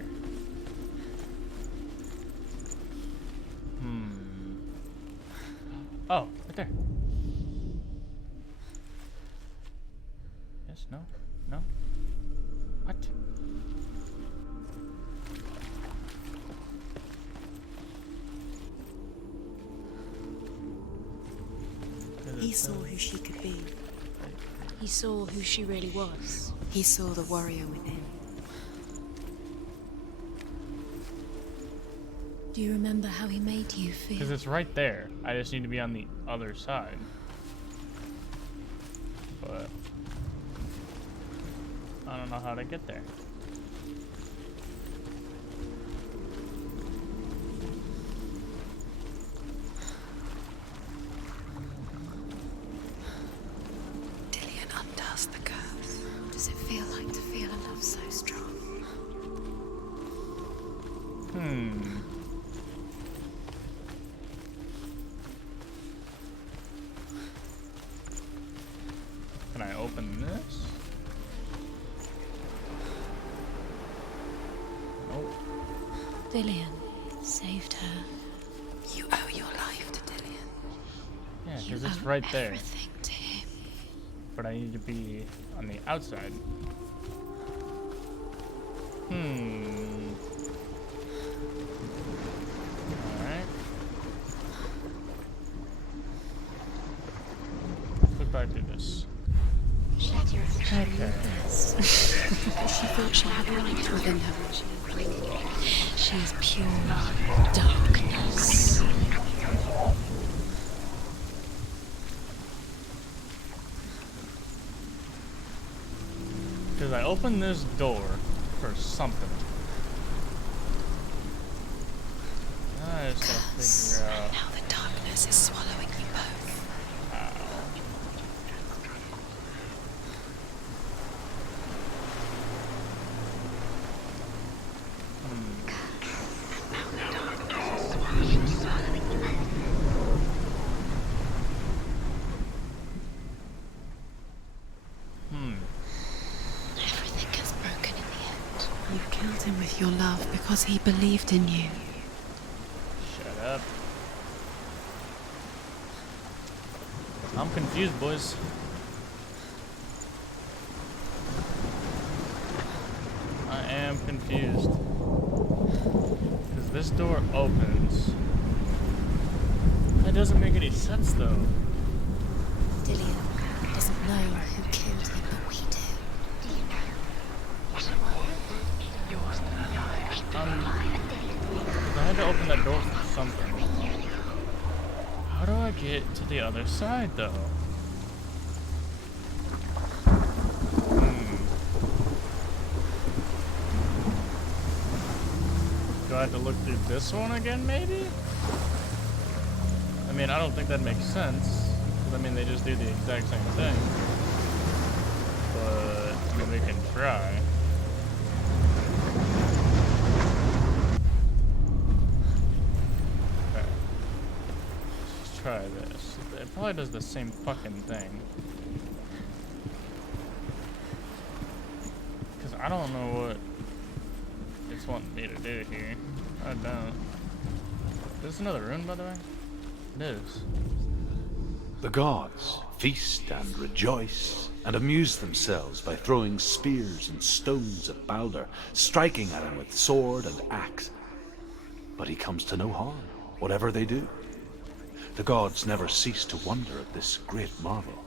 Oh, right there. Yes, no, no. What? He saw who she could be. He saw who she really was. He saw the warrior within. Do you remember how he made you feel? Because it's right there. I just need to be on the other side. But I don't know how to get there. Dillian undoes the curse. What does it feel like to feel a love so strong? Can I open this? Nope. Dillian saved her. You owe your life to Dillian. Yeah, You because it's owe right there. everything to him. But I need to be on the outside. Alright. What do I do this? Okay. She thought she had light within her. She is pure darkness. Because I opened this door for something. I just gotta figure out. Now the darkness is swallowing you both. Everything gets broken in the end. You killed him with your love because he believed in you. Shut up. I'm confused, boys. I am confused. Because this door opens. That doesn't make any sense, though. Dillian doesn't know who killed him, but we do. I had to open that door for something. How do I get to the other side, though? Do I have to look through this one again, maybe? I mean, I don't think that makes sense. 'Cause, I mean, they just do the exact same thing. But, I mean, we can try. Okay. Let's try this. It probably does the same fucking thing. Because I don't know what it's wanting me to do here. I don't. Is this another rune, by the way? It is. The gods feast and rejoice and amuse themselves by throwing spears and stones at Baldur, striking at him with sword and axe. But he comes to no harm, whatever they do. The gods never cease to wonder at this great marvel.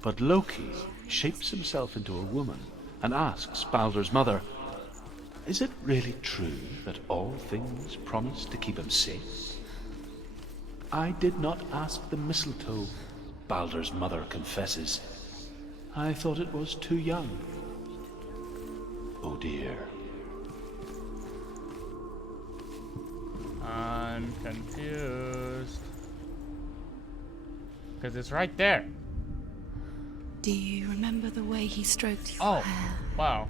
But Loki shapes himself into a woman and asks Baldur's mother, "Is it really true that all things promise to keep him safe?" I did not ask the mistletoe, Baldur's mother confesses. I thought it was too young. Oh dear. I'm confused. Because it's right there. Do you remember the way he stroked your Oh, hair? wow.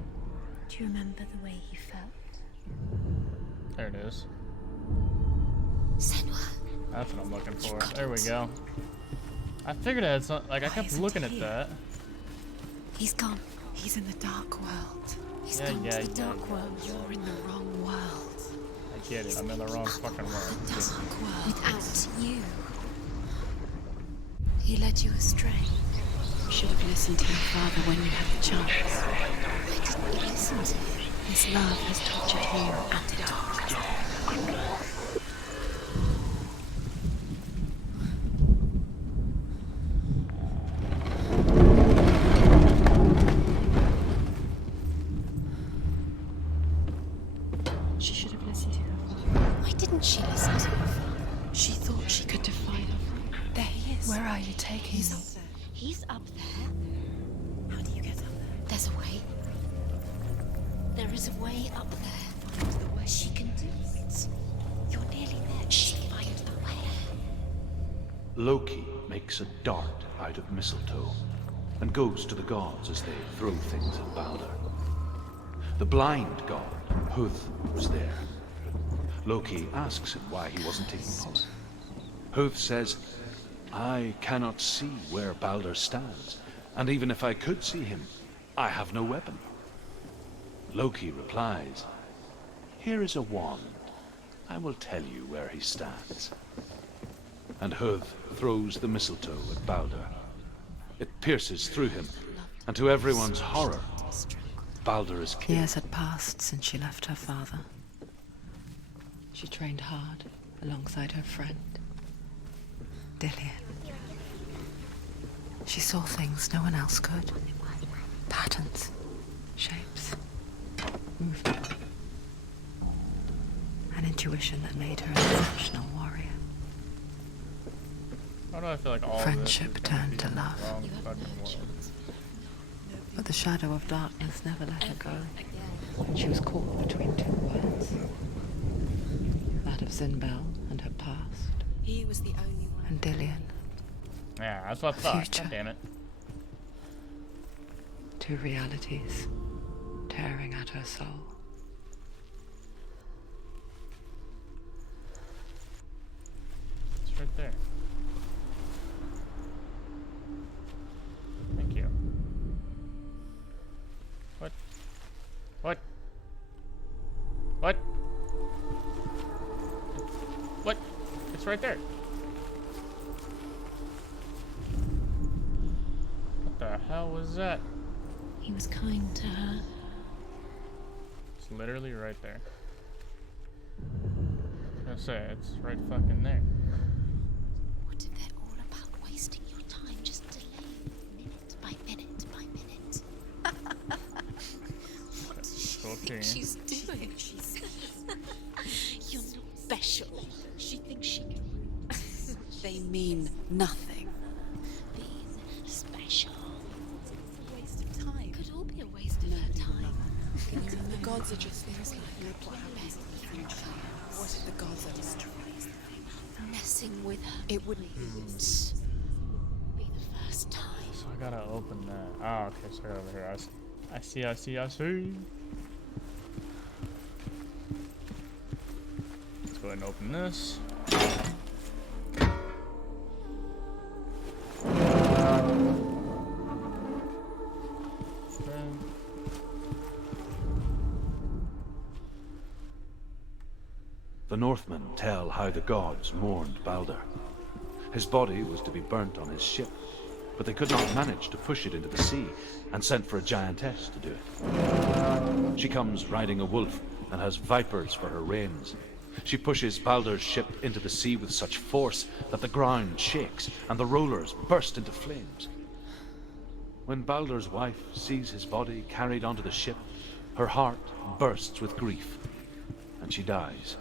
Do you remember the way he felt? There it is. Senua. That's what I'm looking for. There we go. I figured it had some, like, I kept looking at that. He's gone. He's in the dark world. He's Yeah, gone yeah, to the dark yeah. world. You're in the wrong world. I get it. I'm in the wrong fucking world. Dark world. Without you. He led you astray. You should have listened to your father when you had the chance. Why didn't you listen to him? His love has tortured you and it tortures you. She should have listened to her father. Why didn't she listen to her father? She thought she could defy him. There he is. Where are you taking me? He's up there. How do you get up there? There's a way. There is a way up there. Find the way. She can do it. You're nearly there. She can find the way. Loki makes a dart out of mistletoe and goes to the gods as they throw things at Baldur. The blind god, Huth, was there. Loki asks him why he wasn't taking pollen. Huth says, I cannot see where Baldur stands, and even if I could see him, I have no weapon. Loki replies, here is a wand. I will tell you where he stands. And Huth throws the mistletoe at Baldur. It pierces through him, and to everyone's horror, Baldur is killed. Years had passed since she left her father. She trained hard alongside her friend, Dillian. She saw things no one else could. Patterns, shapes, movement. An intuition that made her an exceptional warrior. Why do I feel like all Friendship of this is gonna turned be to in the love. wrong fucking world? But the shadow of darkness never let her go, and she was caught between two worlds. That of Zinbel and her past, He was the only one. and Dillian, Yeah, that's what I thought. Future. God damn it. two realities tearing at her soul. It's right there. Thank you. What? What? What? What? It's right there. What the hell was that? He was kind to her. It's literally right there. I was gonna say, it's right fucking there. What if they're all about wasting your time, just delaying minute by minute by minute? What does she think she's doing? You're not special. She thinks she can. They mean nothing. Being special. It's a waste of time. Could all be a waste of her time. The gods are just things like what happens in the future. What if the gods are destroyed? Messing with her. It wouldn't be the first time. So I gotta open that. Oh, okay, so right over here. I see. Let's go ahead and open this. The Northmen tell how the gods mourned Baldur. His body was to be burnt on his ship, but they could not manage to push it into the sea, and sent for a giantess to do it. She comes riding a wolf and has vipers for her reins. She pushes Baldur's ship into the sea with such force that the ground shakes and the rollers burst into flames. When Baldur's wife sees his body carried onto the ship, her heart bursts with grief, and she dies.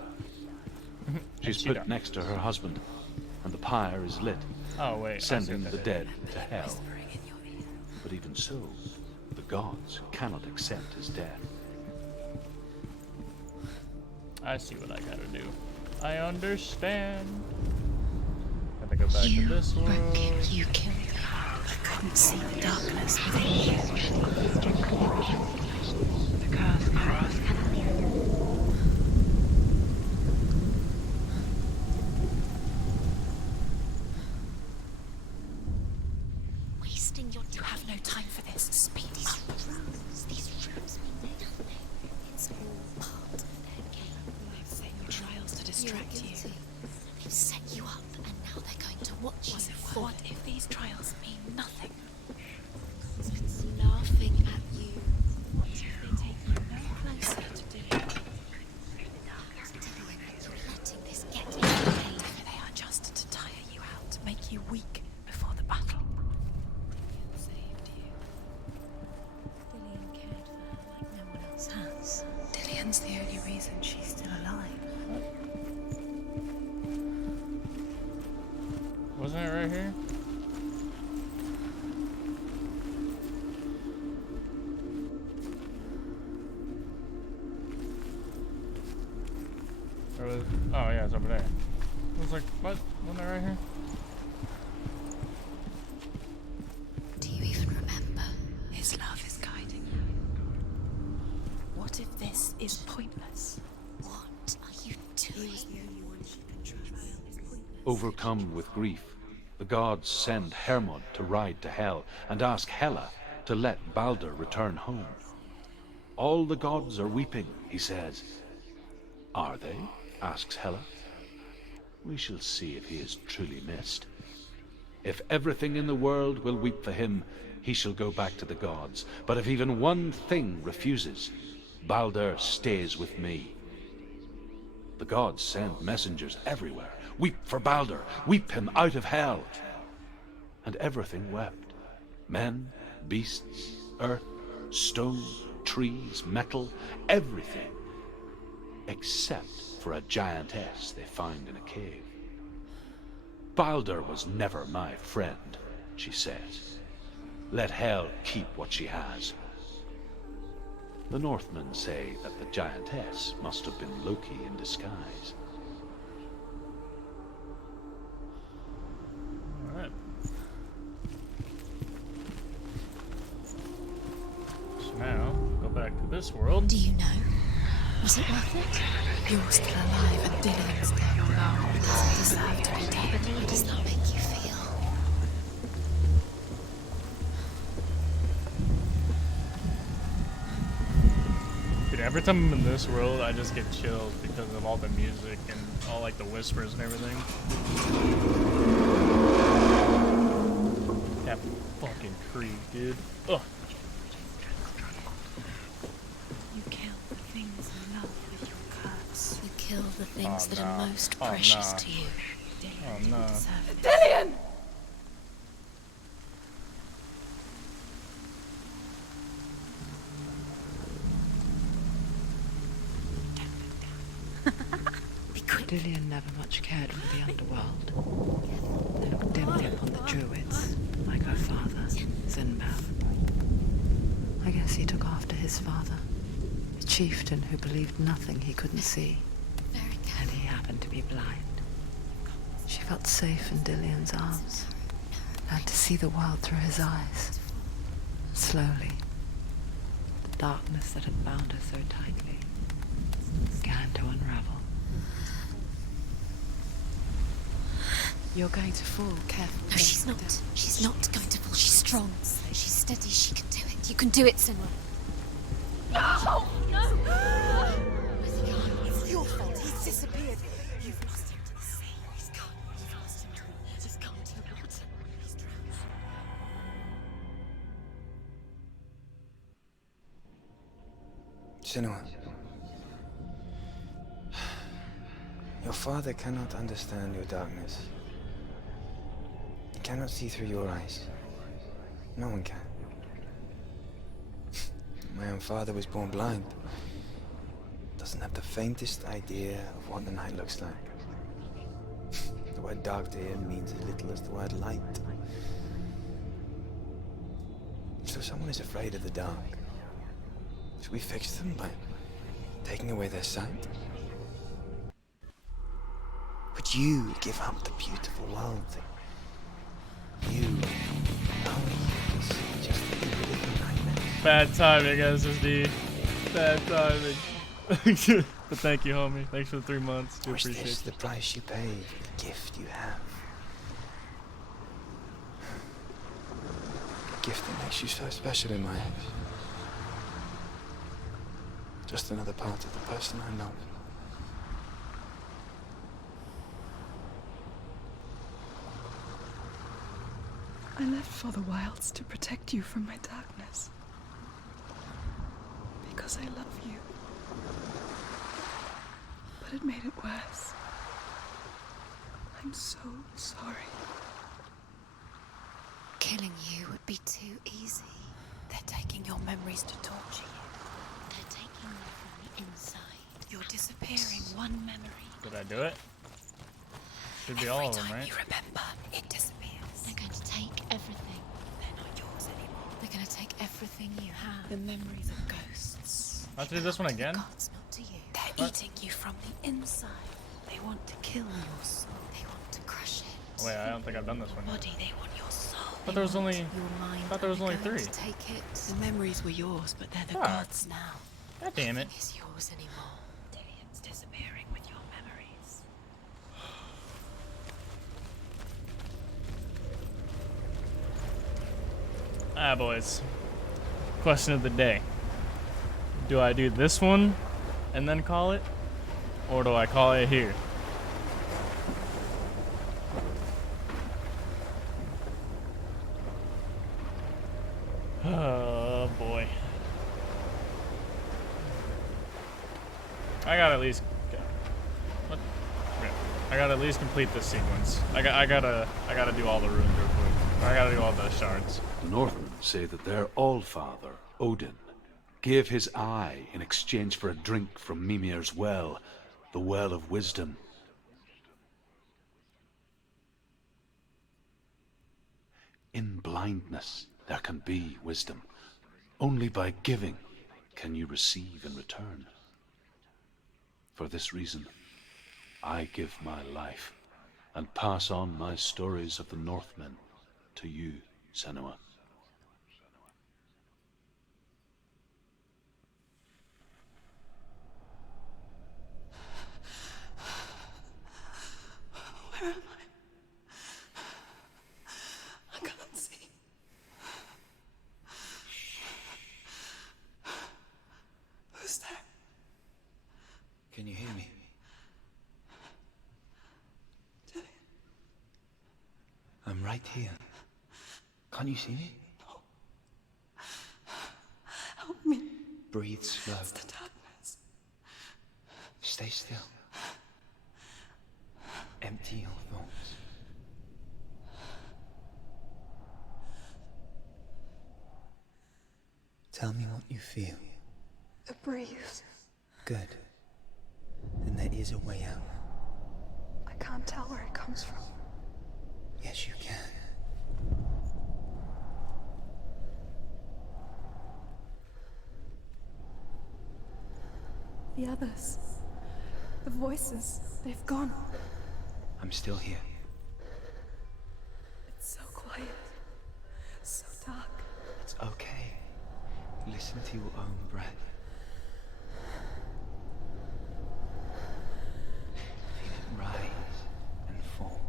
She's put next to her husband, and the pyre is lit, Oh wait, I see sending what the that dead to hell. But even so, the gods cannot accept his death. I see what I gotta do. I understand. Gotta go back to this world. You killed me. I couldn't see the darkness within you. The curse cannot Wasting your time. You have no time for this. Speed up. These rooms mean nothing. It's all part of their game. They've set your trials to distract you. They've set you up, and now they're going to watch you. What if these trials mean nothing? It's laughing at you. What if they take you no closer to Dillian? You're letting this get in your head. If they are just to tire you out, to make you weak before the battle. Saved you. Dillian cared for her like no one else has. Dillian's the only reason she's still alive. Wasn't it right here? Or was, oh yeah, it's over there. I was like, what? Wasn't it right here? Do you even remember? His love is guiding you. What if this is pointless? What are you doing? Overcome with grief, the gods send Hermod to ride to Hell and ask Hela to let Balder return home. All the gods are weeping, he says. Are they? Asks Hela. We shall see if he is truly missed. If everything in the world will weep for him, he shall go back to the gods. But if even one thing refuses, Balder stays with me. The gods send messengers everywhere. Weep for Balder, weep him out of hell. And everything wept. Men, beasts, earth, stone, trees, metal, everything. Except for a giantess they find in a cave. Balder was never my friend, she says. Let Hel keep what she has. The Northmen say that the giantess must have been Loki in disguise. Alright. So now, go back to this world. Do you know? Was it worth it? You're still alive and Dillian's dead. Your love doesn't deserve to be dead. How does that make you feel? Dude, every time I'm in this world, I just get chills because of all the music and all like the whispers and everything. That fucking tree, dude. Ugh. You kill the things you love with your curse. You kill the things Oh, that no. are most Oh, precious no. to you. Oh no. Dillian! Dillian never much cared for the underworld. They looked dimly upon the druids, like her father, Zinbath. I guess he took after his father, a chieftain who believed nothing he couldn't see, and he happened to be blind. She felt safe in Dillian's arms, learned to see the world through his eyes. Slowly, the darkness that had bound her so tightly began to unravel. You're going to fall, careful. No, she's not. She's not going to fall. She's strong. She's steady. She can do it. You can do it, Senua. No! No! It's your fault. He's disappeared. You've lost him to the sea. He's gone. You've lost him to the... He's gone to the water. He's drowned. Senua. Your father cannot understand your darkness. He cannot see through your eyes. No one can. My own father was born blind. Doesn't have the faintest idea of what the night looks like. The word dark to him means as little as the word light. So someone is afraid of the dark. Should we fix them by taking away their sight? Would you give up the beautiful world that you only see just a little nightmare? Bad timing, SSD. Bad timing. But thank you, homie. Thanks for the 3 months. Do Or is appreciate this it. the price you pay for the gift you have? A gift that makes you so special in my eyes. Just another part of the person I love. I left for the wilds to protect you from my darkness. Because I love you. But it made it worse. I'm so sorry. Killing you would be too easy. They're taking your memories to torture you. They're taking them from the inside. You're disappearing one memory. Did I do it? Should be all of them, right? You remember, it disappears. They're going to take everything. They're not yours anymore. They're going to take everything you have. The memories of ghosts. I have to do this one again? Gods, not to you. They're eating you from the inside. They want to kill your soul. They want to crush it. Oh, wait, I don't think I've done this one yet. Body, they want your soul. I thought there was only. Your mind. I thought there was only They're going 3. to take it. The memories were yours, but they're the Ah. gods now. God damn it. Nothing is yours anymore. It's disappearing with your memories. Ah, boys. Question of the day. Do I do this one and then call it? Or do I call it here? Oh, boy. I gotta at least... What? Yeah. I gotta at least complete this sequence. I gotta do all the runes real quick. I gotta do all the shards. The Northmen say that their Allfather, Odin, gave his eye in exchange for a drink from Mimir's well, the Well of Wisdom. In blindness, there can be wisdom. Only by giving can you receive in return. For this reason, I give my life and pass on my stories of the Northmen to you, Senua. Where am I? I can't see. Who's there? Can you hear me? I'm right here. Can't you see me? Help me. Breathe slow. It's the darkness. Stay still. Empty your thoughts. Tell me what you feel. The breeze. Good. Then there is a way out. I can't tell where it comes from. Yes, you can. The others. The voices. They've gone. I'm still here. It's so quiet. So dark. It's okay. Listen to your own breath. Feel it rise and fall.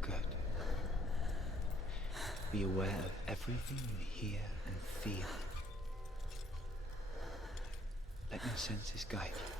Good. Be aware of everything you hear and feel. Let your senses guide you.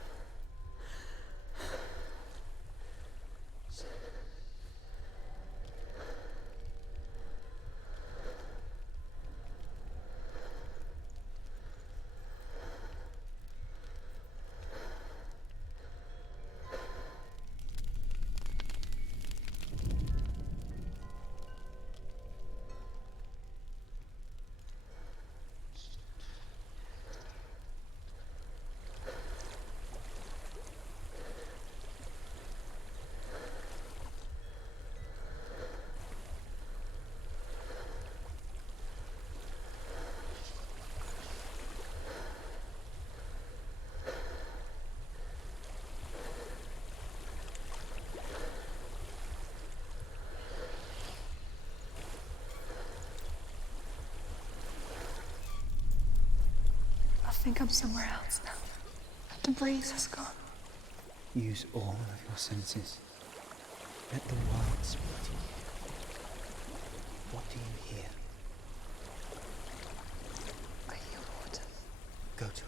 think I'm somewhere else now. The breeze has gone. Use all of your senses. Let the world speak to you. What do you hear? I hear water. Go to it.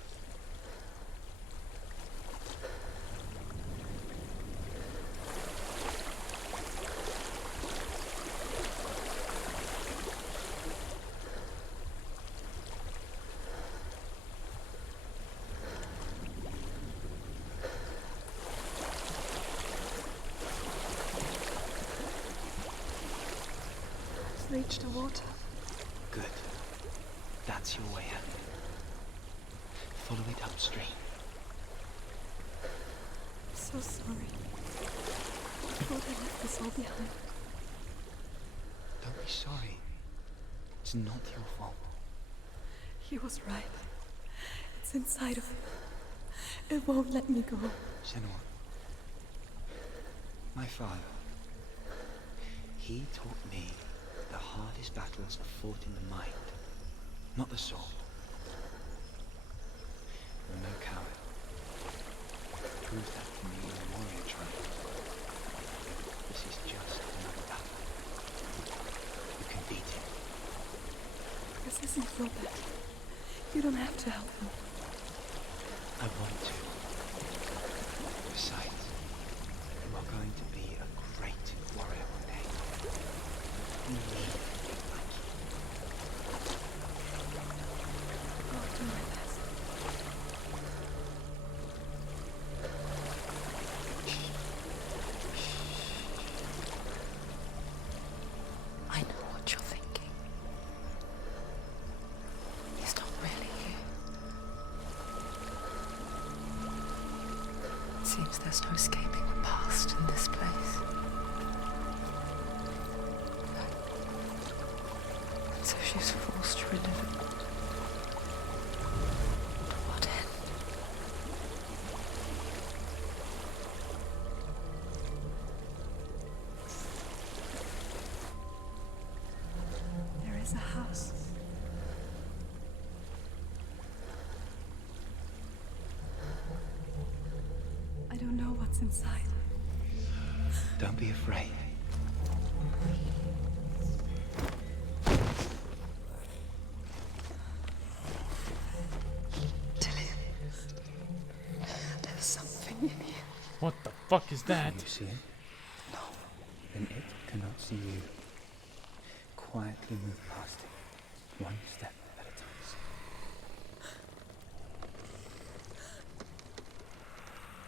Reach the water. Good. That's your way out. Follow it upstream. So sorry. I thought I left this all behind. Don't be sorry. It's not your fault. He was right. It's inside of him. It won't let me go. Senua. My father. He taught me the hardest battles are fought in the mind, not the sword. You're no coward. Prove that to me in a warrior trial. This is just another battle. You can beat it. This isn't your battle. You don't have to help him. I want to. Besides, you are going to be a great warrior one day. You need to be like you. I'll do my best. I know what you're thinking. He's not really here. It seems there's no escaping the past in this place. So she's forced to relive it. What end? There is a house. I don't know what's inside. Don't be afraid. There's something in here. What the fuck is that? Can you see it? No. Then it cannot see you. Quietly move past it, one step at a time.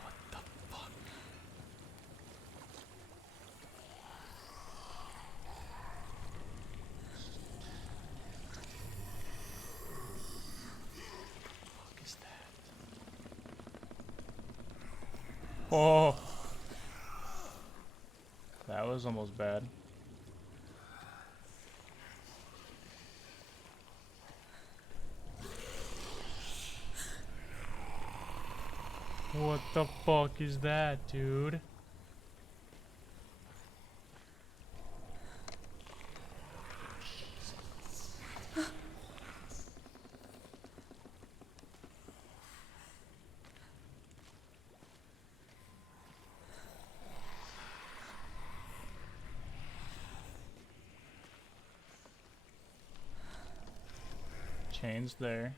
What the fuck? What is that? Oh, that was almost bad. What the fuck is that, dude? Chains there.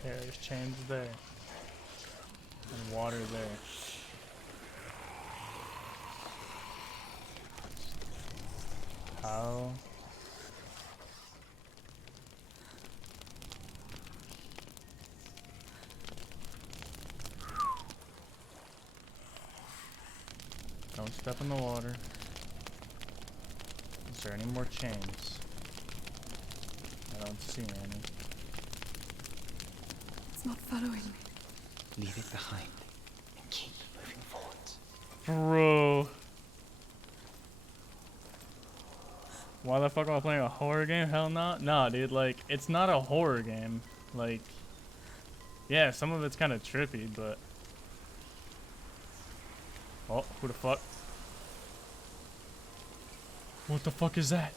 Okay, there's chains there. And water there. How? Don't step in the water. Is there any more chains? I don't see any. It's not following me. Leave it behind and keep moving forwards. Bro. Why the fuck am I playing a horror game? Hell no. Nah, dude, like, it's not a horror game. Like, yeah, some of it's kind of trippy, but... Oh, who the fuck? What the fuck is that?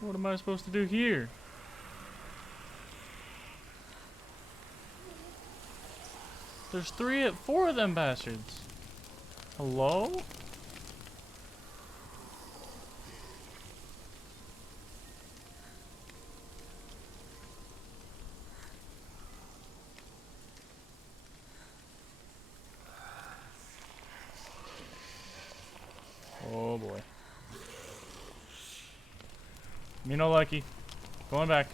What am I supposed to do here? There's four of them bastards. Hello? Oh boy. Me no lucky. Going back.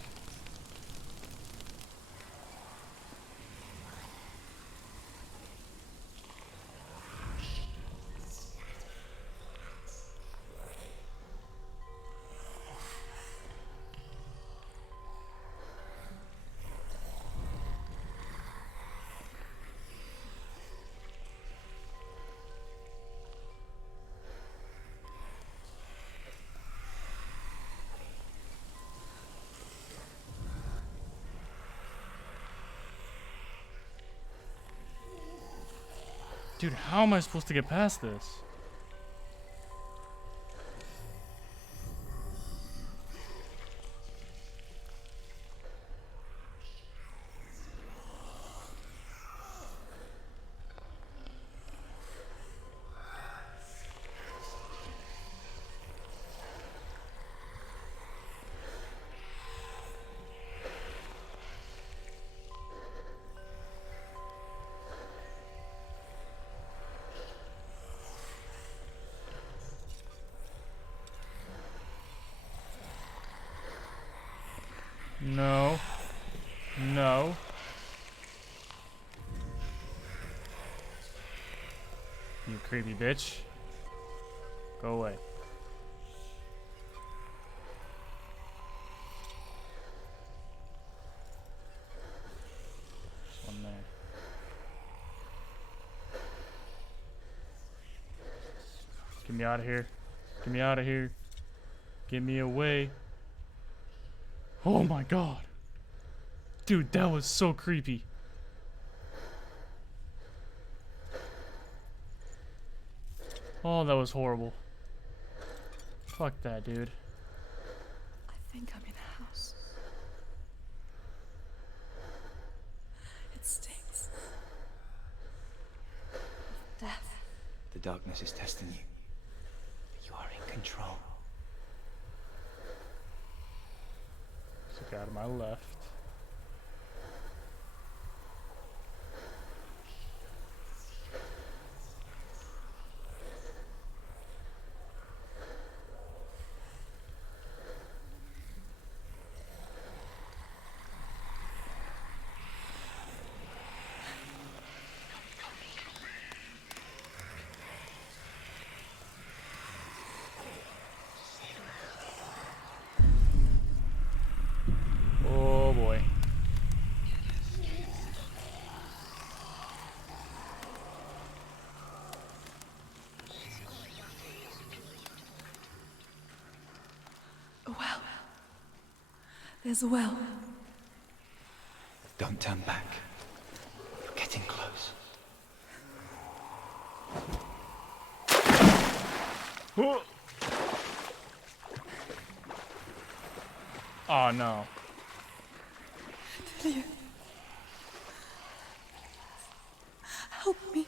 Dude, how am I supposed to get past this? No. No. You creepy bitch. Go away. There's one there. Get me out of here. Get me out of here. Get me away. Oh my god. Dude, that was so creepy. Oh, that was horrible. Fuck that, dude. I think I'm in a house. It stinks. Death. The darkness is testing you. But you are in control. There's a guy to my left. Oh boy. A well. There's a well. Don't turn back. You're getting close. Oh, oh no. Delia. Help me.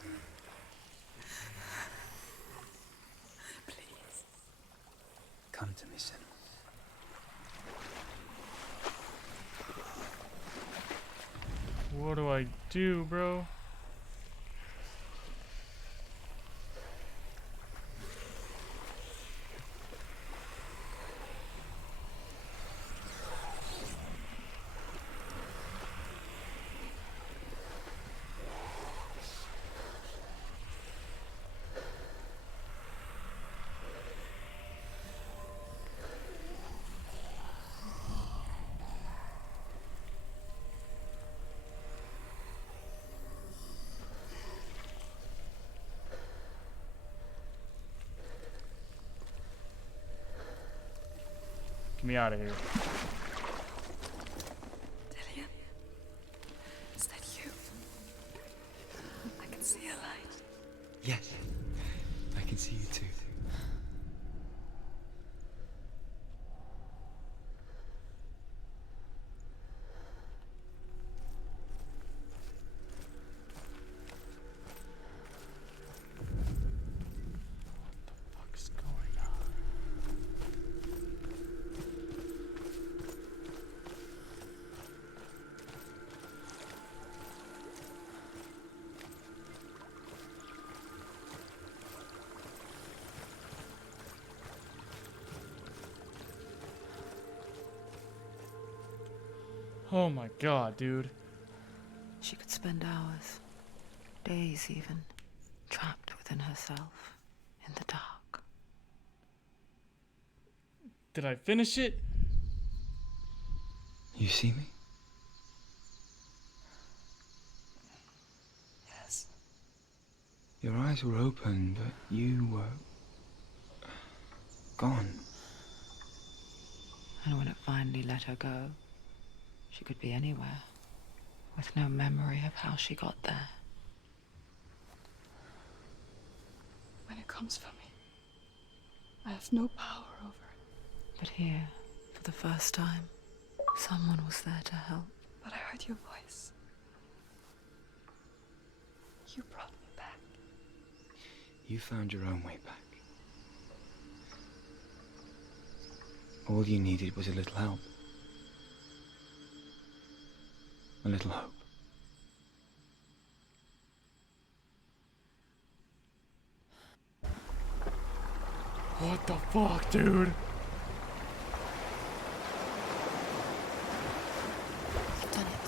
Please. Come to me, Senua. What do I do, bro? me out of here. Dillian, is that you? I can see a light. Yes, I can see you too. What's going on? Oh my god, dude. She could spend hours, days even, trapped within herself, in the dark. Did I finish it? You see me? Yes. Your eyes were open, but you were gone. And when it finally let her go, she could be anywhere, with no memory of how she got there. When it comes for me, I have no power over it. But here, for the first time, someone was there to help. But I heard your voice. You brought me back. You found your own way back. All you needed was a little help. A little hope. What the fuck, dude? You've done it.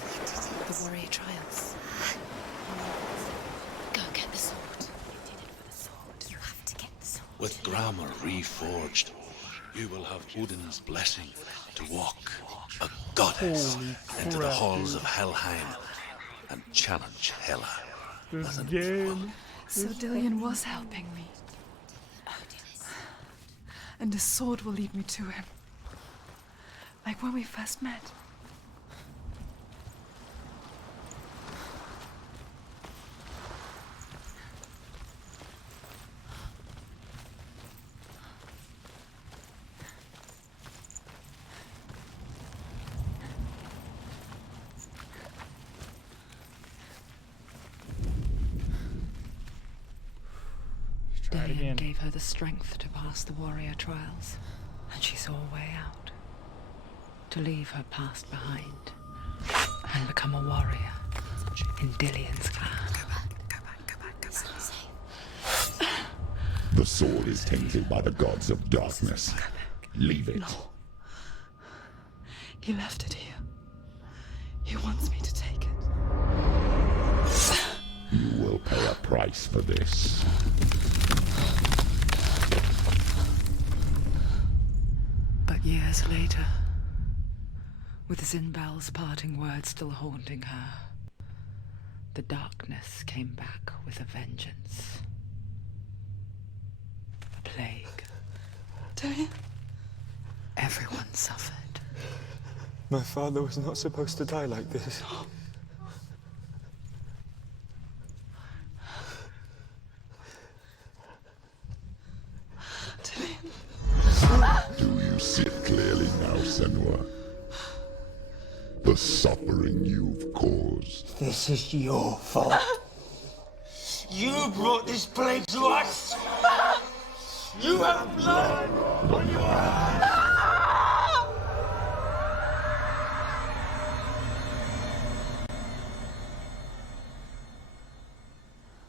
The warrior trials. Go get the sword. You did it for the sword. You have to get the sword. With grammar reforged, you will have Odin's blessing to walk a goddess into the halls of Helheim and challenge Hela. This game. So Dillian was helping me. And the sword will lead me to him. Like when we first met. Try it again. Dillian gave her the strength to pass the warrior trials, and she saw a way out. To leave her past behind and become a warrior in Dillian's clan. Go back. It's not safe. The sword is tainted by the gods of darkness. Leave it. No. He left it here. He wants me to take it. You will pay a price for this. But years later, with Zinbel's parting words still haunting her, the darkness came back with a vengeance. A plague. Dillian? Everyone suffered. My father was not supposed to die like this. Do you see it clearly now, Senua? The suffering you've caused. This is your fault. You brought this plague to us. You have blood on your hands.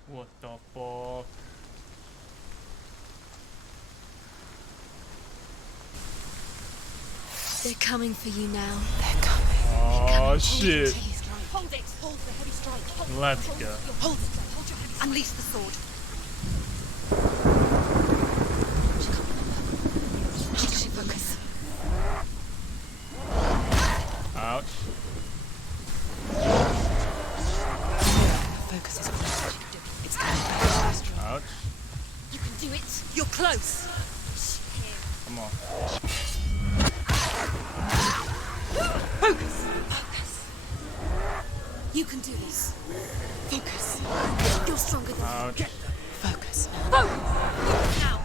What the fuck? They're coming for you now. They're coming. Oh shit. Hold it. Hold the heavy strike. Hold it. Let's Hold go. it. Hold it. Hold your heavy strike. Unleash the sword. She focus. Ouch. Focus is on It's coming back. Ouch. You can do it. You're close. Come on. do this. Focus. You're stronger than Ouch. him. Focus. Focus! Now.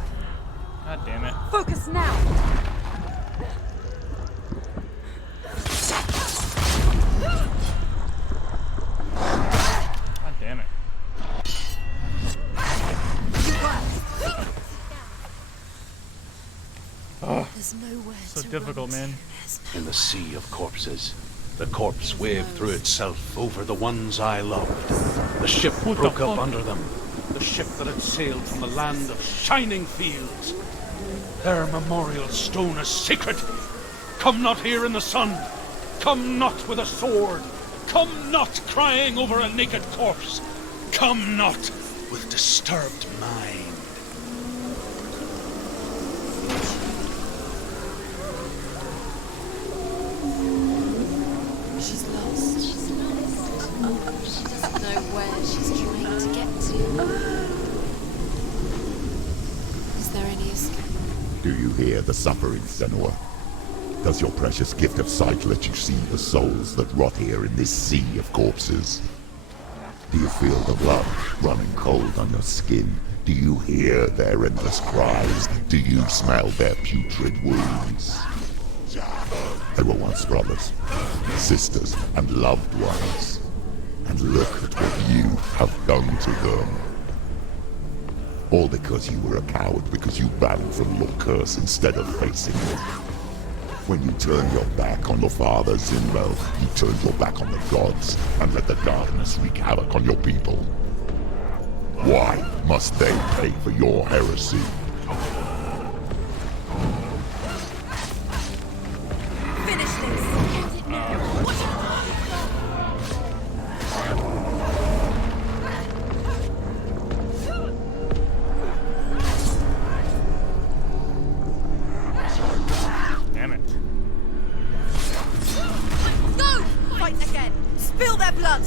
God damn it. Focus now. God damn it. Oh, There's nowhere so to difficult, run. man. In the sea of corpses, the corpse waved through itself over the ones I loved. The ship broke up under them. The ship that had sailed from the land of shining fields. Their memorial stone is sacred. Come not here in the sun. Come not with a sword. Come not crying over a naked corpse. Come not with disturbed mind. She's lost. She's lost. She doesn't know where she's trying to get to. Is there any escape? Do you hear the suffering, Senua? Does your precious gift of sight let you see the souls that rot here in this sea of corpses? Do you feel the blood running cold on your skin? Do you hear their endless cries? Do you smell their putrid wounds? They were once brothers, sisters, and loved ones. And look at what you have done to them. All because you were a coward, because you ran from your curse instead of facing it. When you turned your back on your father, Zinbel, you turned your back on the gods and let the darkness wreak havoc on your people. Why must they pay for your heresy? Finish this. End it now. Damn it. Go! Fight again. Spill their blood.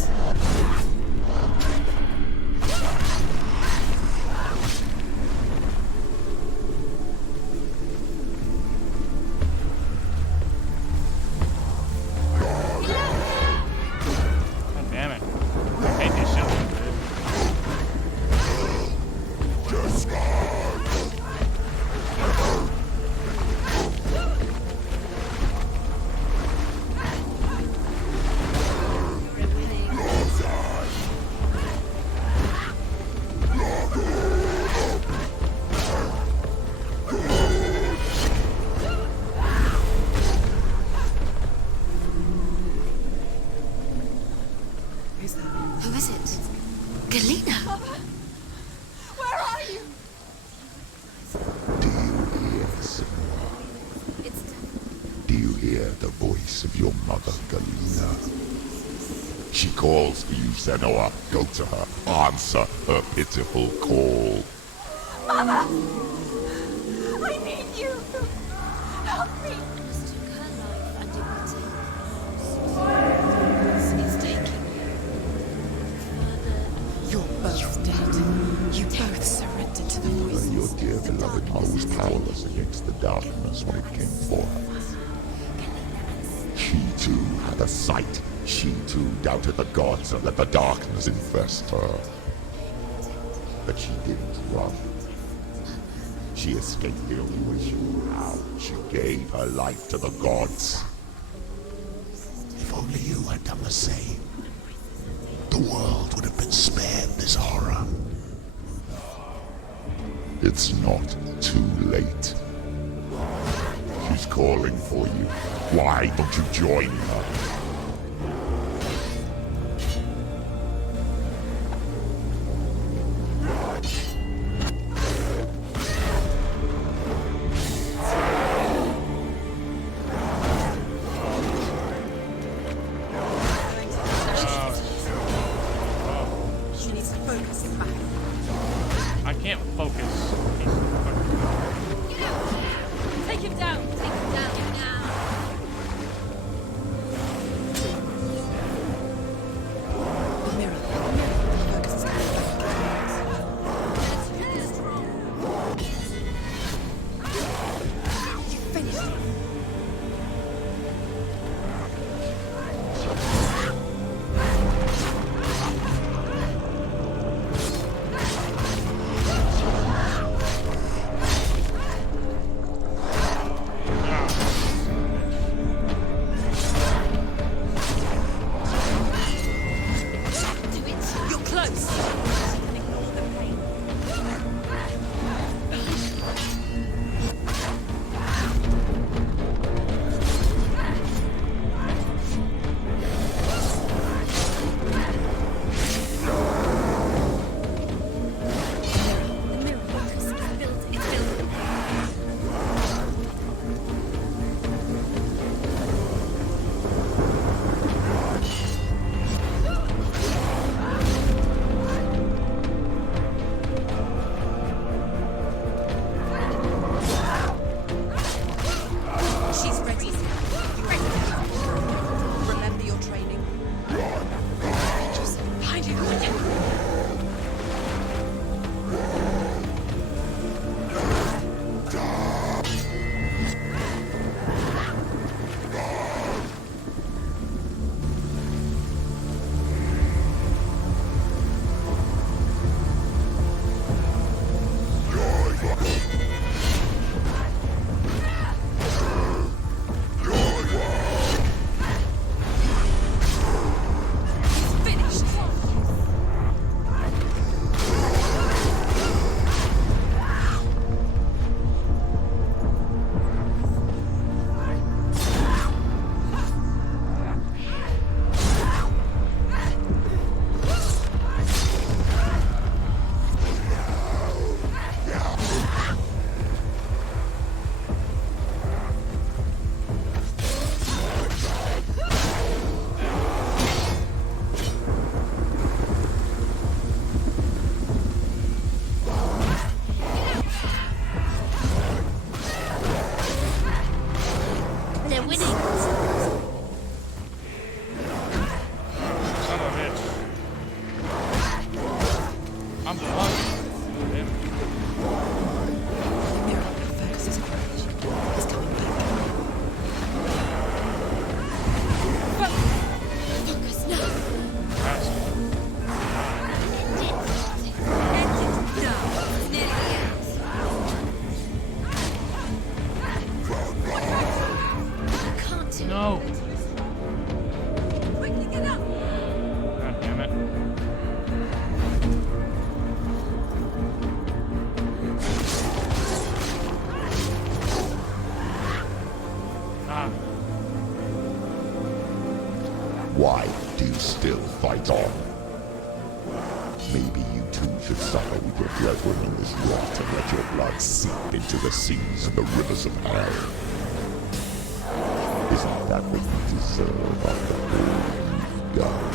God damn it. I hate these shit, dude. Who is it? Galena. Where are you? Do you hear, Senua? It's Do you hear the voice of your mother, Galena? She calls for you, Senua. Go to her. Answer her pitiful call. Mother! I need you! Help me! It's taking you. You're both dead. You both surrendered to the voices. And your dear beloved mother was powerless against the darkness when it came for her. She too had a sight. She too doubted the gods and let the darkness infest her. But she didn't run. She escaped the only way she knew how. She gave her life to the gods. If only you had done the same, the world would have been spared this horror. It's not too late. She's calling for you. Why don't you join her? She needs to focus back. I can't focus. Take him down. Take him down now. fight on. Maybe you too should suffer with your brethren in this rot and let your blood seep into the seas and the rivers of hell. Isn't that what you deserve after all you've done?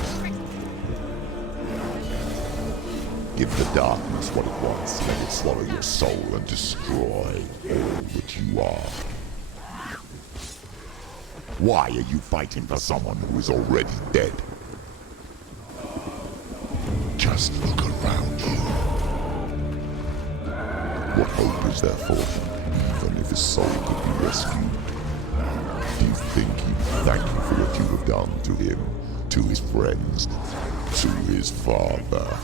Give the darkness what it wants, let it swallow your soul and destroy all that you are. Why are you fighting for someone who is already dead? Just look around you. What hope is there for him, even if his soul could be rescued? Do you think he'd thank you for what you have done to him, to his friends, to his father?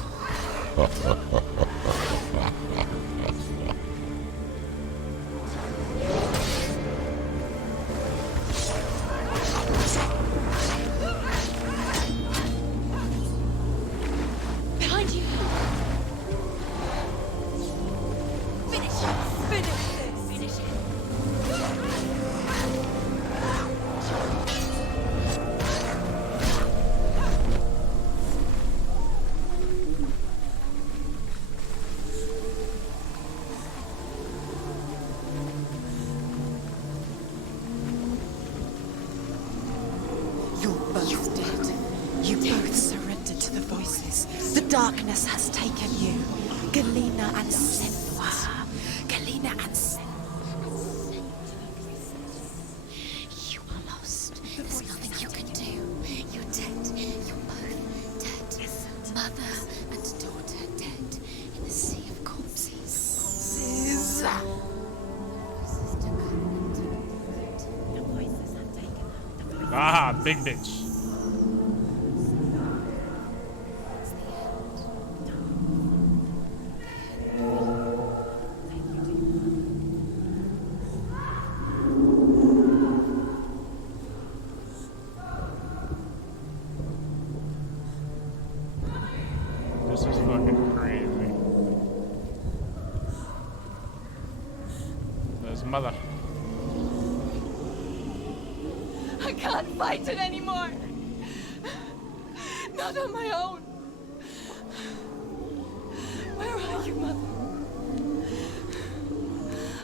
Behind you! Finish it! Finish this! Finish it! You're both dead. You both surrendered to the voices. The darkness has taken you. Galena and Senua. Galena and Senua. You are lost. There's nothing you can do. You're dead. You're both dead. Mother and daughter dead in the sea of corpses. Ah, big bitch. This is fucking crazy. There's mother. I can't fight it anymore. Not on my own. Where are you, Mother?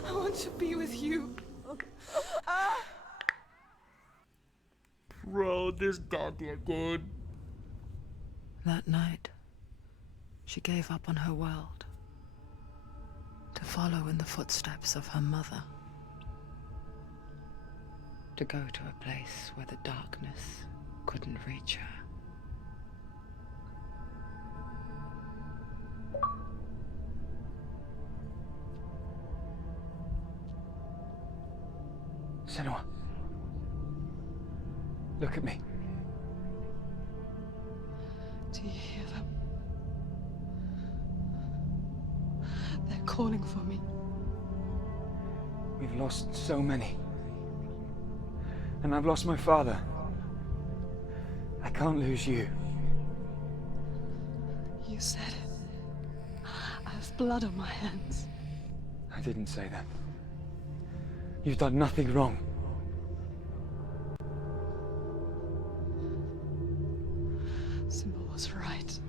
I want to be with you. Bro, this goddamn good. That night, she gave up on her world to follow in the footsteps of her mother. To go to a place where the darkness couldn't reach her. Senua. Look at me. Do you hear them? They're calling for me. We've lost so many. And I've lost my father. I can't lose you. You said it. I have blood on my hands. I didn't say that. You've done nothing wrong. Symbol was right.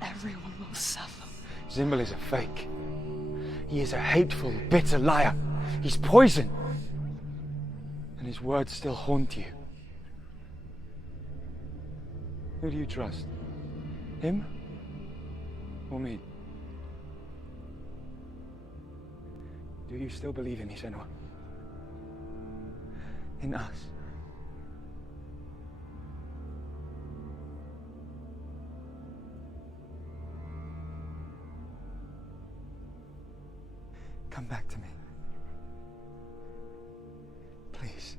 Everyone will suffer. Zimbel is a fake. He is a hateful, bitter liar. He's poison. And his words still haunt you. Who do you trust? Him? Or me? Do you still believe in me, Senua? In us? Come back to me. Please.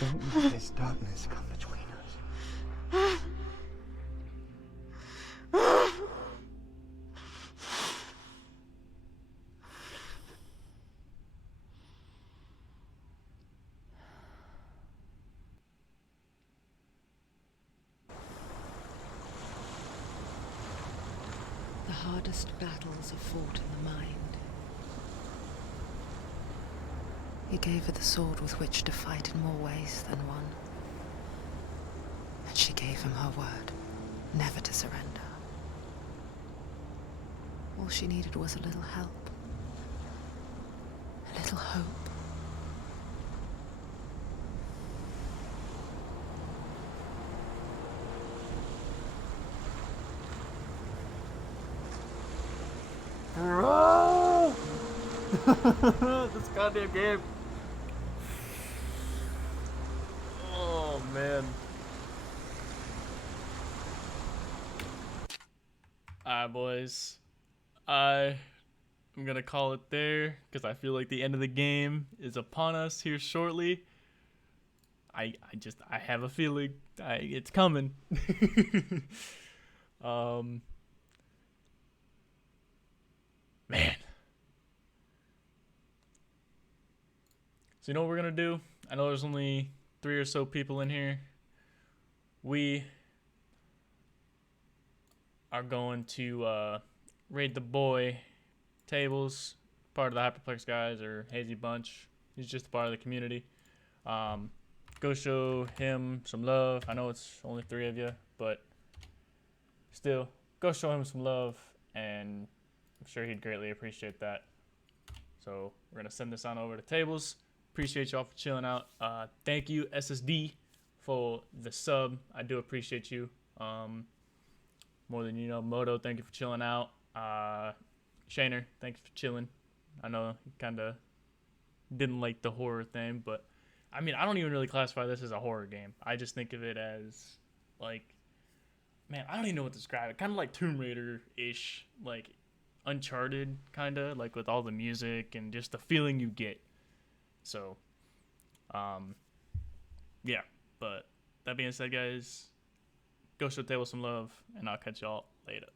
Don't let this darkness come between us. The hardest battles are fought in the mind. He gave her the sword with which to fight in more ways than one. And she gave him her word, never to surrender. All she needed was a little help. A little hope. This goddamn game. Oh man. Alright, boys. I'm gonna call it there because I feel like the end of the game is upon us here shortly. I have a feeling it's coming. Man. So you know what we're gonna do? I know there's only 3 or so people in here. We are going to raid the boy tables, part of the Hyperplex guys or Hazy Bunch. He's just a part of the community. Go show him some love. I know it's only 3 of you, but still, go show him some love, and I'm sure he'd greatly appreciate that. So we're gonna send this on over to tables. Appreciate y'all for chilling out. Thank you, SSD, for the sub. I do appreciate you. More than you know. Moto, thank you for chilling out. Shaner, thanks for chilling. I know you kind of didn't like the horror thing, but I mean, I don't even really classify this as a horror game. I just think of it as, like, man, I don't even know what to describe it. Kind of like Tomb Raider-ish, like Uncharted, kind of, like with all the music and just the feeling you get. So, yeah, but that being said, guys, go show the table some love, and I'll catch y'all later.